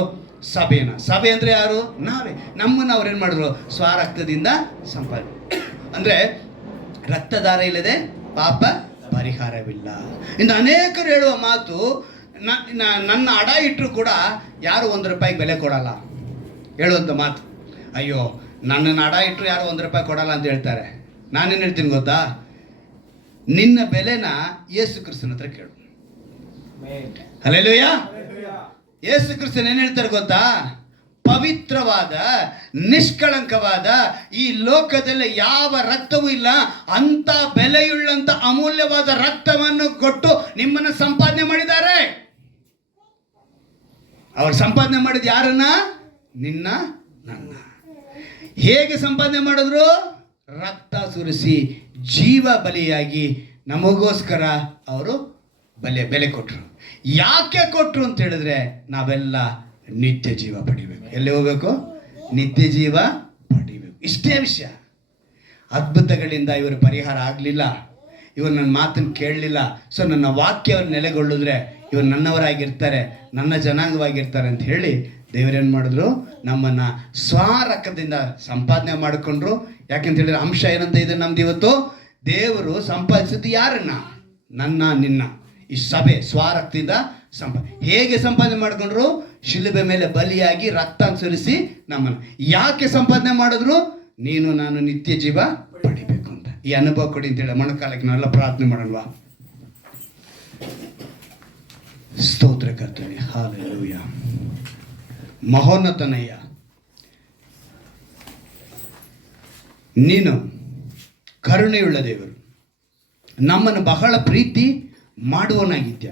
ಸಭೆನ. ಸಭೆ ಅಂದರೆ ಯಾರು? ನಾವೇ. ನಮ್ಮನ್ನು ಅವ್ರು ಏನು ಮಾಡಿದ್ರು? ಸ್ವರಕ್ತದಿಂದ ಅಂದರೆ ರಕ್ತದಾರ ಇಲ್ಲದೆ ಪಾಪ ಪರಿಹಾರವಿಲ್ಲ. ಇನ್ನು ಅನೇಕರು ಹೇಳುವ ಮಾತು, ನನ್ನ ಅಡ ಇಟ್ಟರು ಕೂಡ ಯಾರು ₹1 ಬೆಲೆ ಕೊಡಲ್ಲ ಹೇಳುವಂಥ ಮಾತು. ಅಯ್ಯೋ, ನನ್ನನ್ನು ಅಡ ಇಟ್ಟರು ಯಾರು ₹1 ಕೊಡಲ್ಲ ಅಂತ ಹೇಳ್ತಾರೆ. ನಾನೇನು ಹೇಳ್ತೀನಿ ಗೊತ್ತಾ? ನಿನ್ನ ಬೆಲೆನ ಯೇಸು ಕ್ರಿಸ್ತನ ಹತ್ರ ಕೇಳು. ಹಲ್ಲೆಲೂಯಾ. ಯೇಸು ಕ್ರಿಸ್ತನ್ ಏನು ಹೇಳ್ತಾರೆ ಗೊತ್ತಾ? ಪವಿತ್ರವಾದ, ನಿಷ್ಕಳಂಕವಾದ ಈ ಲೋಕದಲ್ಲಿ ಯಾವ ರಕ್ತವೂ ಇಲ್ಲ, ಅಂತ ಬೆಲೆಯುಳ್ಳಂತ ಅಮೂಲ್ಯವಾದ ರಕ್ತವನ್ನು ಕೊಟ್ಟು ನಿಮ್ಮನ್ನು ಸಂಪಾದನೆ ಮಾಡಿದ್ದಾರೆ. ಅವರು ಸಂಪಾದನೆ ಮಾಡಿದ ಯಾರನ್ನ? ನಿನ್ನ, ನನ್ನ. ಹೇಗೆ ಸಂಪಾದನೆ ಮಾಡಿದ್ರು? ರಕ್ತ ಸುರಿಸಿ ಜೀವ ಬಲಿಯಾಗಿ ನಮಗೋಸ್ಕರ ಅವರು ಬೆಲೆ ಕೊಟ್ಟರು. ಯಾಕೆ ಕೊಟ್ಟರು ಅಂತ ಹೇಳಿದ್ರೆ, ನಾವೆಲ್ಲ ನಿತ್ಯ ಜೀವ ಪಡಿಬೇಕು. ಎಲ್ಲಿ ಹೋಗ್ಬೇಕು? ನಿತ್ಯ ಜೀವ ಪಡಿಬೇಕು. ಇಷ್ಟೇ ವಿಷಯ. ಅದ್ಭುತಗಳಿಂದ ಇವರು ಪರಿಹಾರ ಆಗಲಿಲ್ಲ, ಇವರು ನನ್ನ ಮಾತನ್ನು ಕೇಳಲಿಲ್ಲ. ಸೊ ನನ್ನ ವಾಕ್ಯವನ್ನು ನೆಲೆಗೊಳ್ಳಿದ್ರೆ ಇವರು ನನ್ನವರಾಗಿರ್ತಾರೆ, ನನ್ನ ಜನಾಂಗವಾಗಿರ್ತಾರೆ ಅಂತ ಹೇಳಿ ದೇವರೇನು ಮಾಡಿದ್ರು? ನಮ್ಮನ್ನು ಸ್ವರಕ್ತದಿಂದ ಸಂಪಾದನೆ ಮಾಡಿಕೊಂಡ್ರು. ಯಾಕೆಂತ ಹೇಳಿದ್ರೆ ಅಂಶ ಏನಂತ ಇದೆ ನಮ್ದು ಇವತ್ತು? ದೇವರು ಸಂಪಾದಿಸಿದ್ದು ಯಾರನ್ನ? ನನ್ನ, ನಿನ್ನ. ಈ ಸಭೆ ಸ್ವರಕ್ತದಿಂದ ಹೇಗೆ ಸಂಪಾದನೆ ಮಾಡಿಕೊಂಡ್ರು? ಶಿಲುಬೆ ಮೇಲೆ ಬಲಿಯಾಗಿ ರಕ್ತ ಸುರಿಸಿ ನಮ್ಮನ್ನು. ಯಾಕೆ ಸಂಪಾದನೆ ಮಾಡಿದ್ರು? ನೀನು ನಾನು ನಿತ್ಯ ಜೀವ ಪಡಿಬೇಕು ಅಂತ. ಈ ಅನುಭವ ಕೊಡಿ ಅಂತೇಳಿ ಮೊಣಕಾಲಕ್ಕೆ ನಾವೆಲ್ಲ ಪ್ರಾರ್ಥನೆ ಮಾಡೋಣವಾ? ಸ್ತೋತ್ರ ಕರ್ತನೆ, ಹಲ್ಲೆಲೂಯಾ. ಮಹೋನ್ನತನಯ್ಯ, ನೀನು ಕರುಣೆಯುಳ್ಳ ದೇವರು, ನಮ್ಮನ್ನು ಬಹಳ ಪ್ರೀತಿ ಮಾಡುವನಾಗಿದ್ಯ.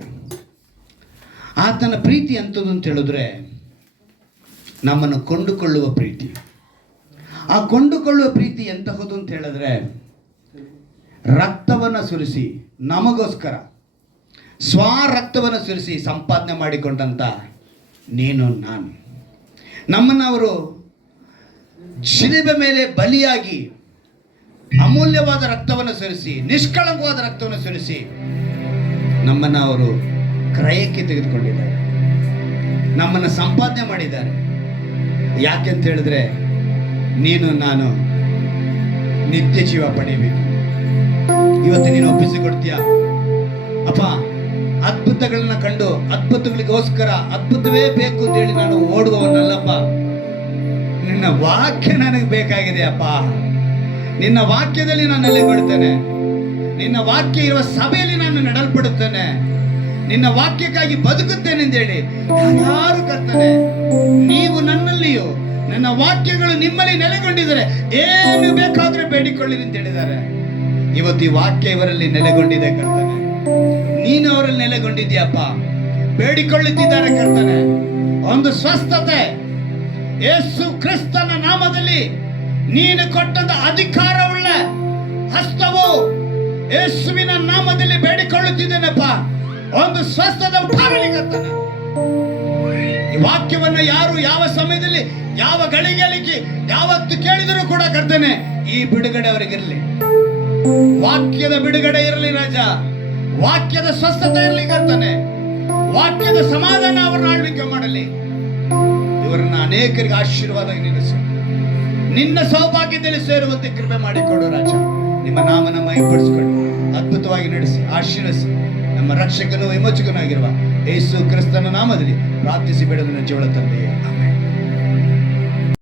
ಆತನ ಪ್ರೀತಿ ಎಂಥದ್ದು ಅಂತ ಹೇಳಿದ್ರೆ, ನಮ್ಮನ್ನು ಕೊಂಡುಕೊಳ್ಳುವ ಪ್ರೀತಿ. ಆ ಕೊಂಡುಕೊಳ್ಳುವ ಪ್ರೀತಿ ಎಂತಹದ್ದು ಅಂತ ಹೇಳಿದ್ರೆ, ರಕ್ತವನ್ನು ಸುರಿಸಿ ನಮಗೋಸ್ಕರ ಸ್ವರಕ್ತವನ್ನು ಸುರಿಸಿ ಸಂಪಾದನೆ ಮಾಡಿಕೊಂಡಂತ ನೀನು, ನಾನು. ನಮ್ಮನ್ನು ಅವರು ಶಿಲುಬೆ ಮೇಲೆ ಬಲಿಯಾಗಿ ಅಮೂಲ್ಯವಾದ ರಕ್ತವನ್ನು ಸುರಿಸಿ, ನಿಷ್ಕಳಂಕವಾದ ರಕ್ತವನ್ನು ಸುರಿಸಿ ನಮ್ಮನ್ನು ಅವರು ಕ್ರಯಕ್ಕೆ ತೆಗೆದುಕೊಂಡಿದ್ದಾರೆ, ನಮ್ಮನ್ನು ಸಂಪಾದನೆ ಮಾಡಿದ್ದಾರೆ. ಯಾಕೆಂತ ಹೇಳಿದ್ರೆ, ನೀನು ನಾನು ನಿತ್ಯ ಜೀವ ಪಡೆಯಬೇಕು. ಇವತ್ತು ನೀನು ಒಪ್ಪಿಸಿಕೊಡ್ತೀಯ? ಅಪ್ಪ, ಅದ್ಭುತಗಳನ್ನ ಕಂಡು ಅದ್ಭುತಗಳಿಗೋಸ್ಕರ ಅದ್ಭುತವೇ ಬೇಕು ಅಂತೇಳಿ ನಾನು ಓಡುವವನಲ್ಲಪ್ಪ. ನಿನ್ನ ವಾಕ್ಯ ನನಗೆ ಬೇಕಾಗಿದೆ ಅಪ್ಪ. ನಿನ್ನ ವಾಕ್ಯದಲ್ಲಿ ನಾನು ನೆಲೆಗೊಳ್ತೇನೆ. ನಿನ್ನ ವಾಕ್ಯ ಇರುವ ಸಭೆಯಲ್ಲಿ ನಾನು ನೆಡಲ್ಪಡುತ್ತೇನೆ. ನಿನ್ನ ವಾಕ್ಯಕ್ಕಾಗಿ ಬದುಕುತ್ತೇನೆ ಅಂತೇಳಿ ಯಾರು ಕರ್ತನೆ, ನೀವು ನನ್ನಲ್ಲಿಯೂ ನನ್ನ ವಾಕ್ಯಗಳು ನಿಮ್ಮಲ್ಲಿ ನೆಲೆಗೊಂಡಿದ್ದಾರೆ, ಏನು ಬೇಕಾದ್ರೆ ಬೇಡಿಕೊಳ್ಳಿರಿ ಅಂತ ಹೇಳಿದ್ದಾರೆ. ಇವತ್ತು ಈ ವಾಕ್ಯ ಇವರಲ್ಲಿ ನೆಲೆಗೊಂಡಿದೆ ಕರ್ತನೆ. ನೀನು ಅವರಲ್ಲಿ ನೆಲೆಗೊಂಡಿದ್ಯಪ್ಪ. ಬೇಡಿಕೊಳ್ಳುತ್ತಿದ್ದಾರೆ ಕರ್ತನೆ, ಒಂದು ಸ್ವಸ್ಥತೆ ಯೇಸು ಕ್ರಿಸ್ತನ ನಾಮದಲ್ಲಿ ನೀನು ಕೊಟ್ಟಂತ ಅಧಿಕಾರವುಳ್ಳ ಹಸ್ತವು ಯೇಸುವಿನ ನಾಮದಲ್ಲಿ ಬೇಡಿಕೊಳ್ಳುತ್ತಿದ್ದೇನಪ್ಪ. ಒಂದು ಸ್ವಸ್ಥತೆ ಉಂಟಾಗಲಿ ಕರ್ತನೆ. ಈ ವಾಕ್ಯವನ್ನ ಯಾರು ಯಾವ ಸಮಯದಲ್ಲಿ ಯಾವ ಗಳಿಗೆಯಲ್ಲಿ ಯಾವತ್ತು ಕೇಳಿದರೂ ಕೂಡ ಕರ್ತನೆ, ಈ ಬಿಡುಗಡೆ ಅವರಿಗಿರಲಿ. ವಾಕ್ಯದ ಬಿಡುಗಡೆ ಇರಲಿ ರಾಜ, ವಾಕ್ಯದ ಸ್ವಸ್ಥತೆ ಇರಲಿ ಕರ್ತನೆ, ವಾಕ್ಯದ ಸಮಾಧಾನ ಅವರನ್ನು ಆಳ್ವಿಕೆ ಮಾಡಲಿ. ಇವರನ್ನ ಅನೇಕರಿಗೆ ಆಶೀರ್ವಾದ ನಿಲ್ಲಿಸು. ನಿನ್ನ ಸೌಭಾಗ್ಯದಲ್ಲಿ ಸೇರುವಂತೆ ಕೃಪೆ ಮಾಡಿಕೊಡು ರಾಜ. ನಿಮ್ಮ ನಾಮನ ಮಹಿಮೆಪಡಿಸಿಕೊಳ್ಳಿ, ಅದ್ಭುತವಾಗಿ ನಡೆಸಿ, ಆಶೀರ್ವದಿಸಿ. ನಮ್ಮ ರಕ್ಷಕನು ವಿಮೋಚಕನಾಗಿರುವ ಯೇಸು ಕ್ರಿಸ್ತನ ನಾಮದಲ್ಲಿ ಪ್ರಾರ್ಥಿಸಿ ಬೇಡದನ್ನು ಜೀವಳ ತಂದೆಯೇ ಆಮೆನ್.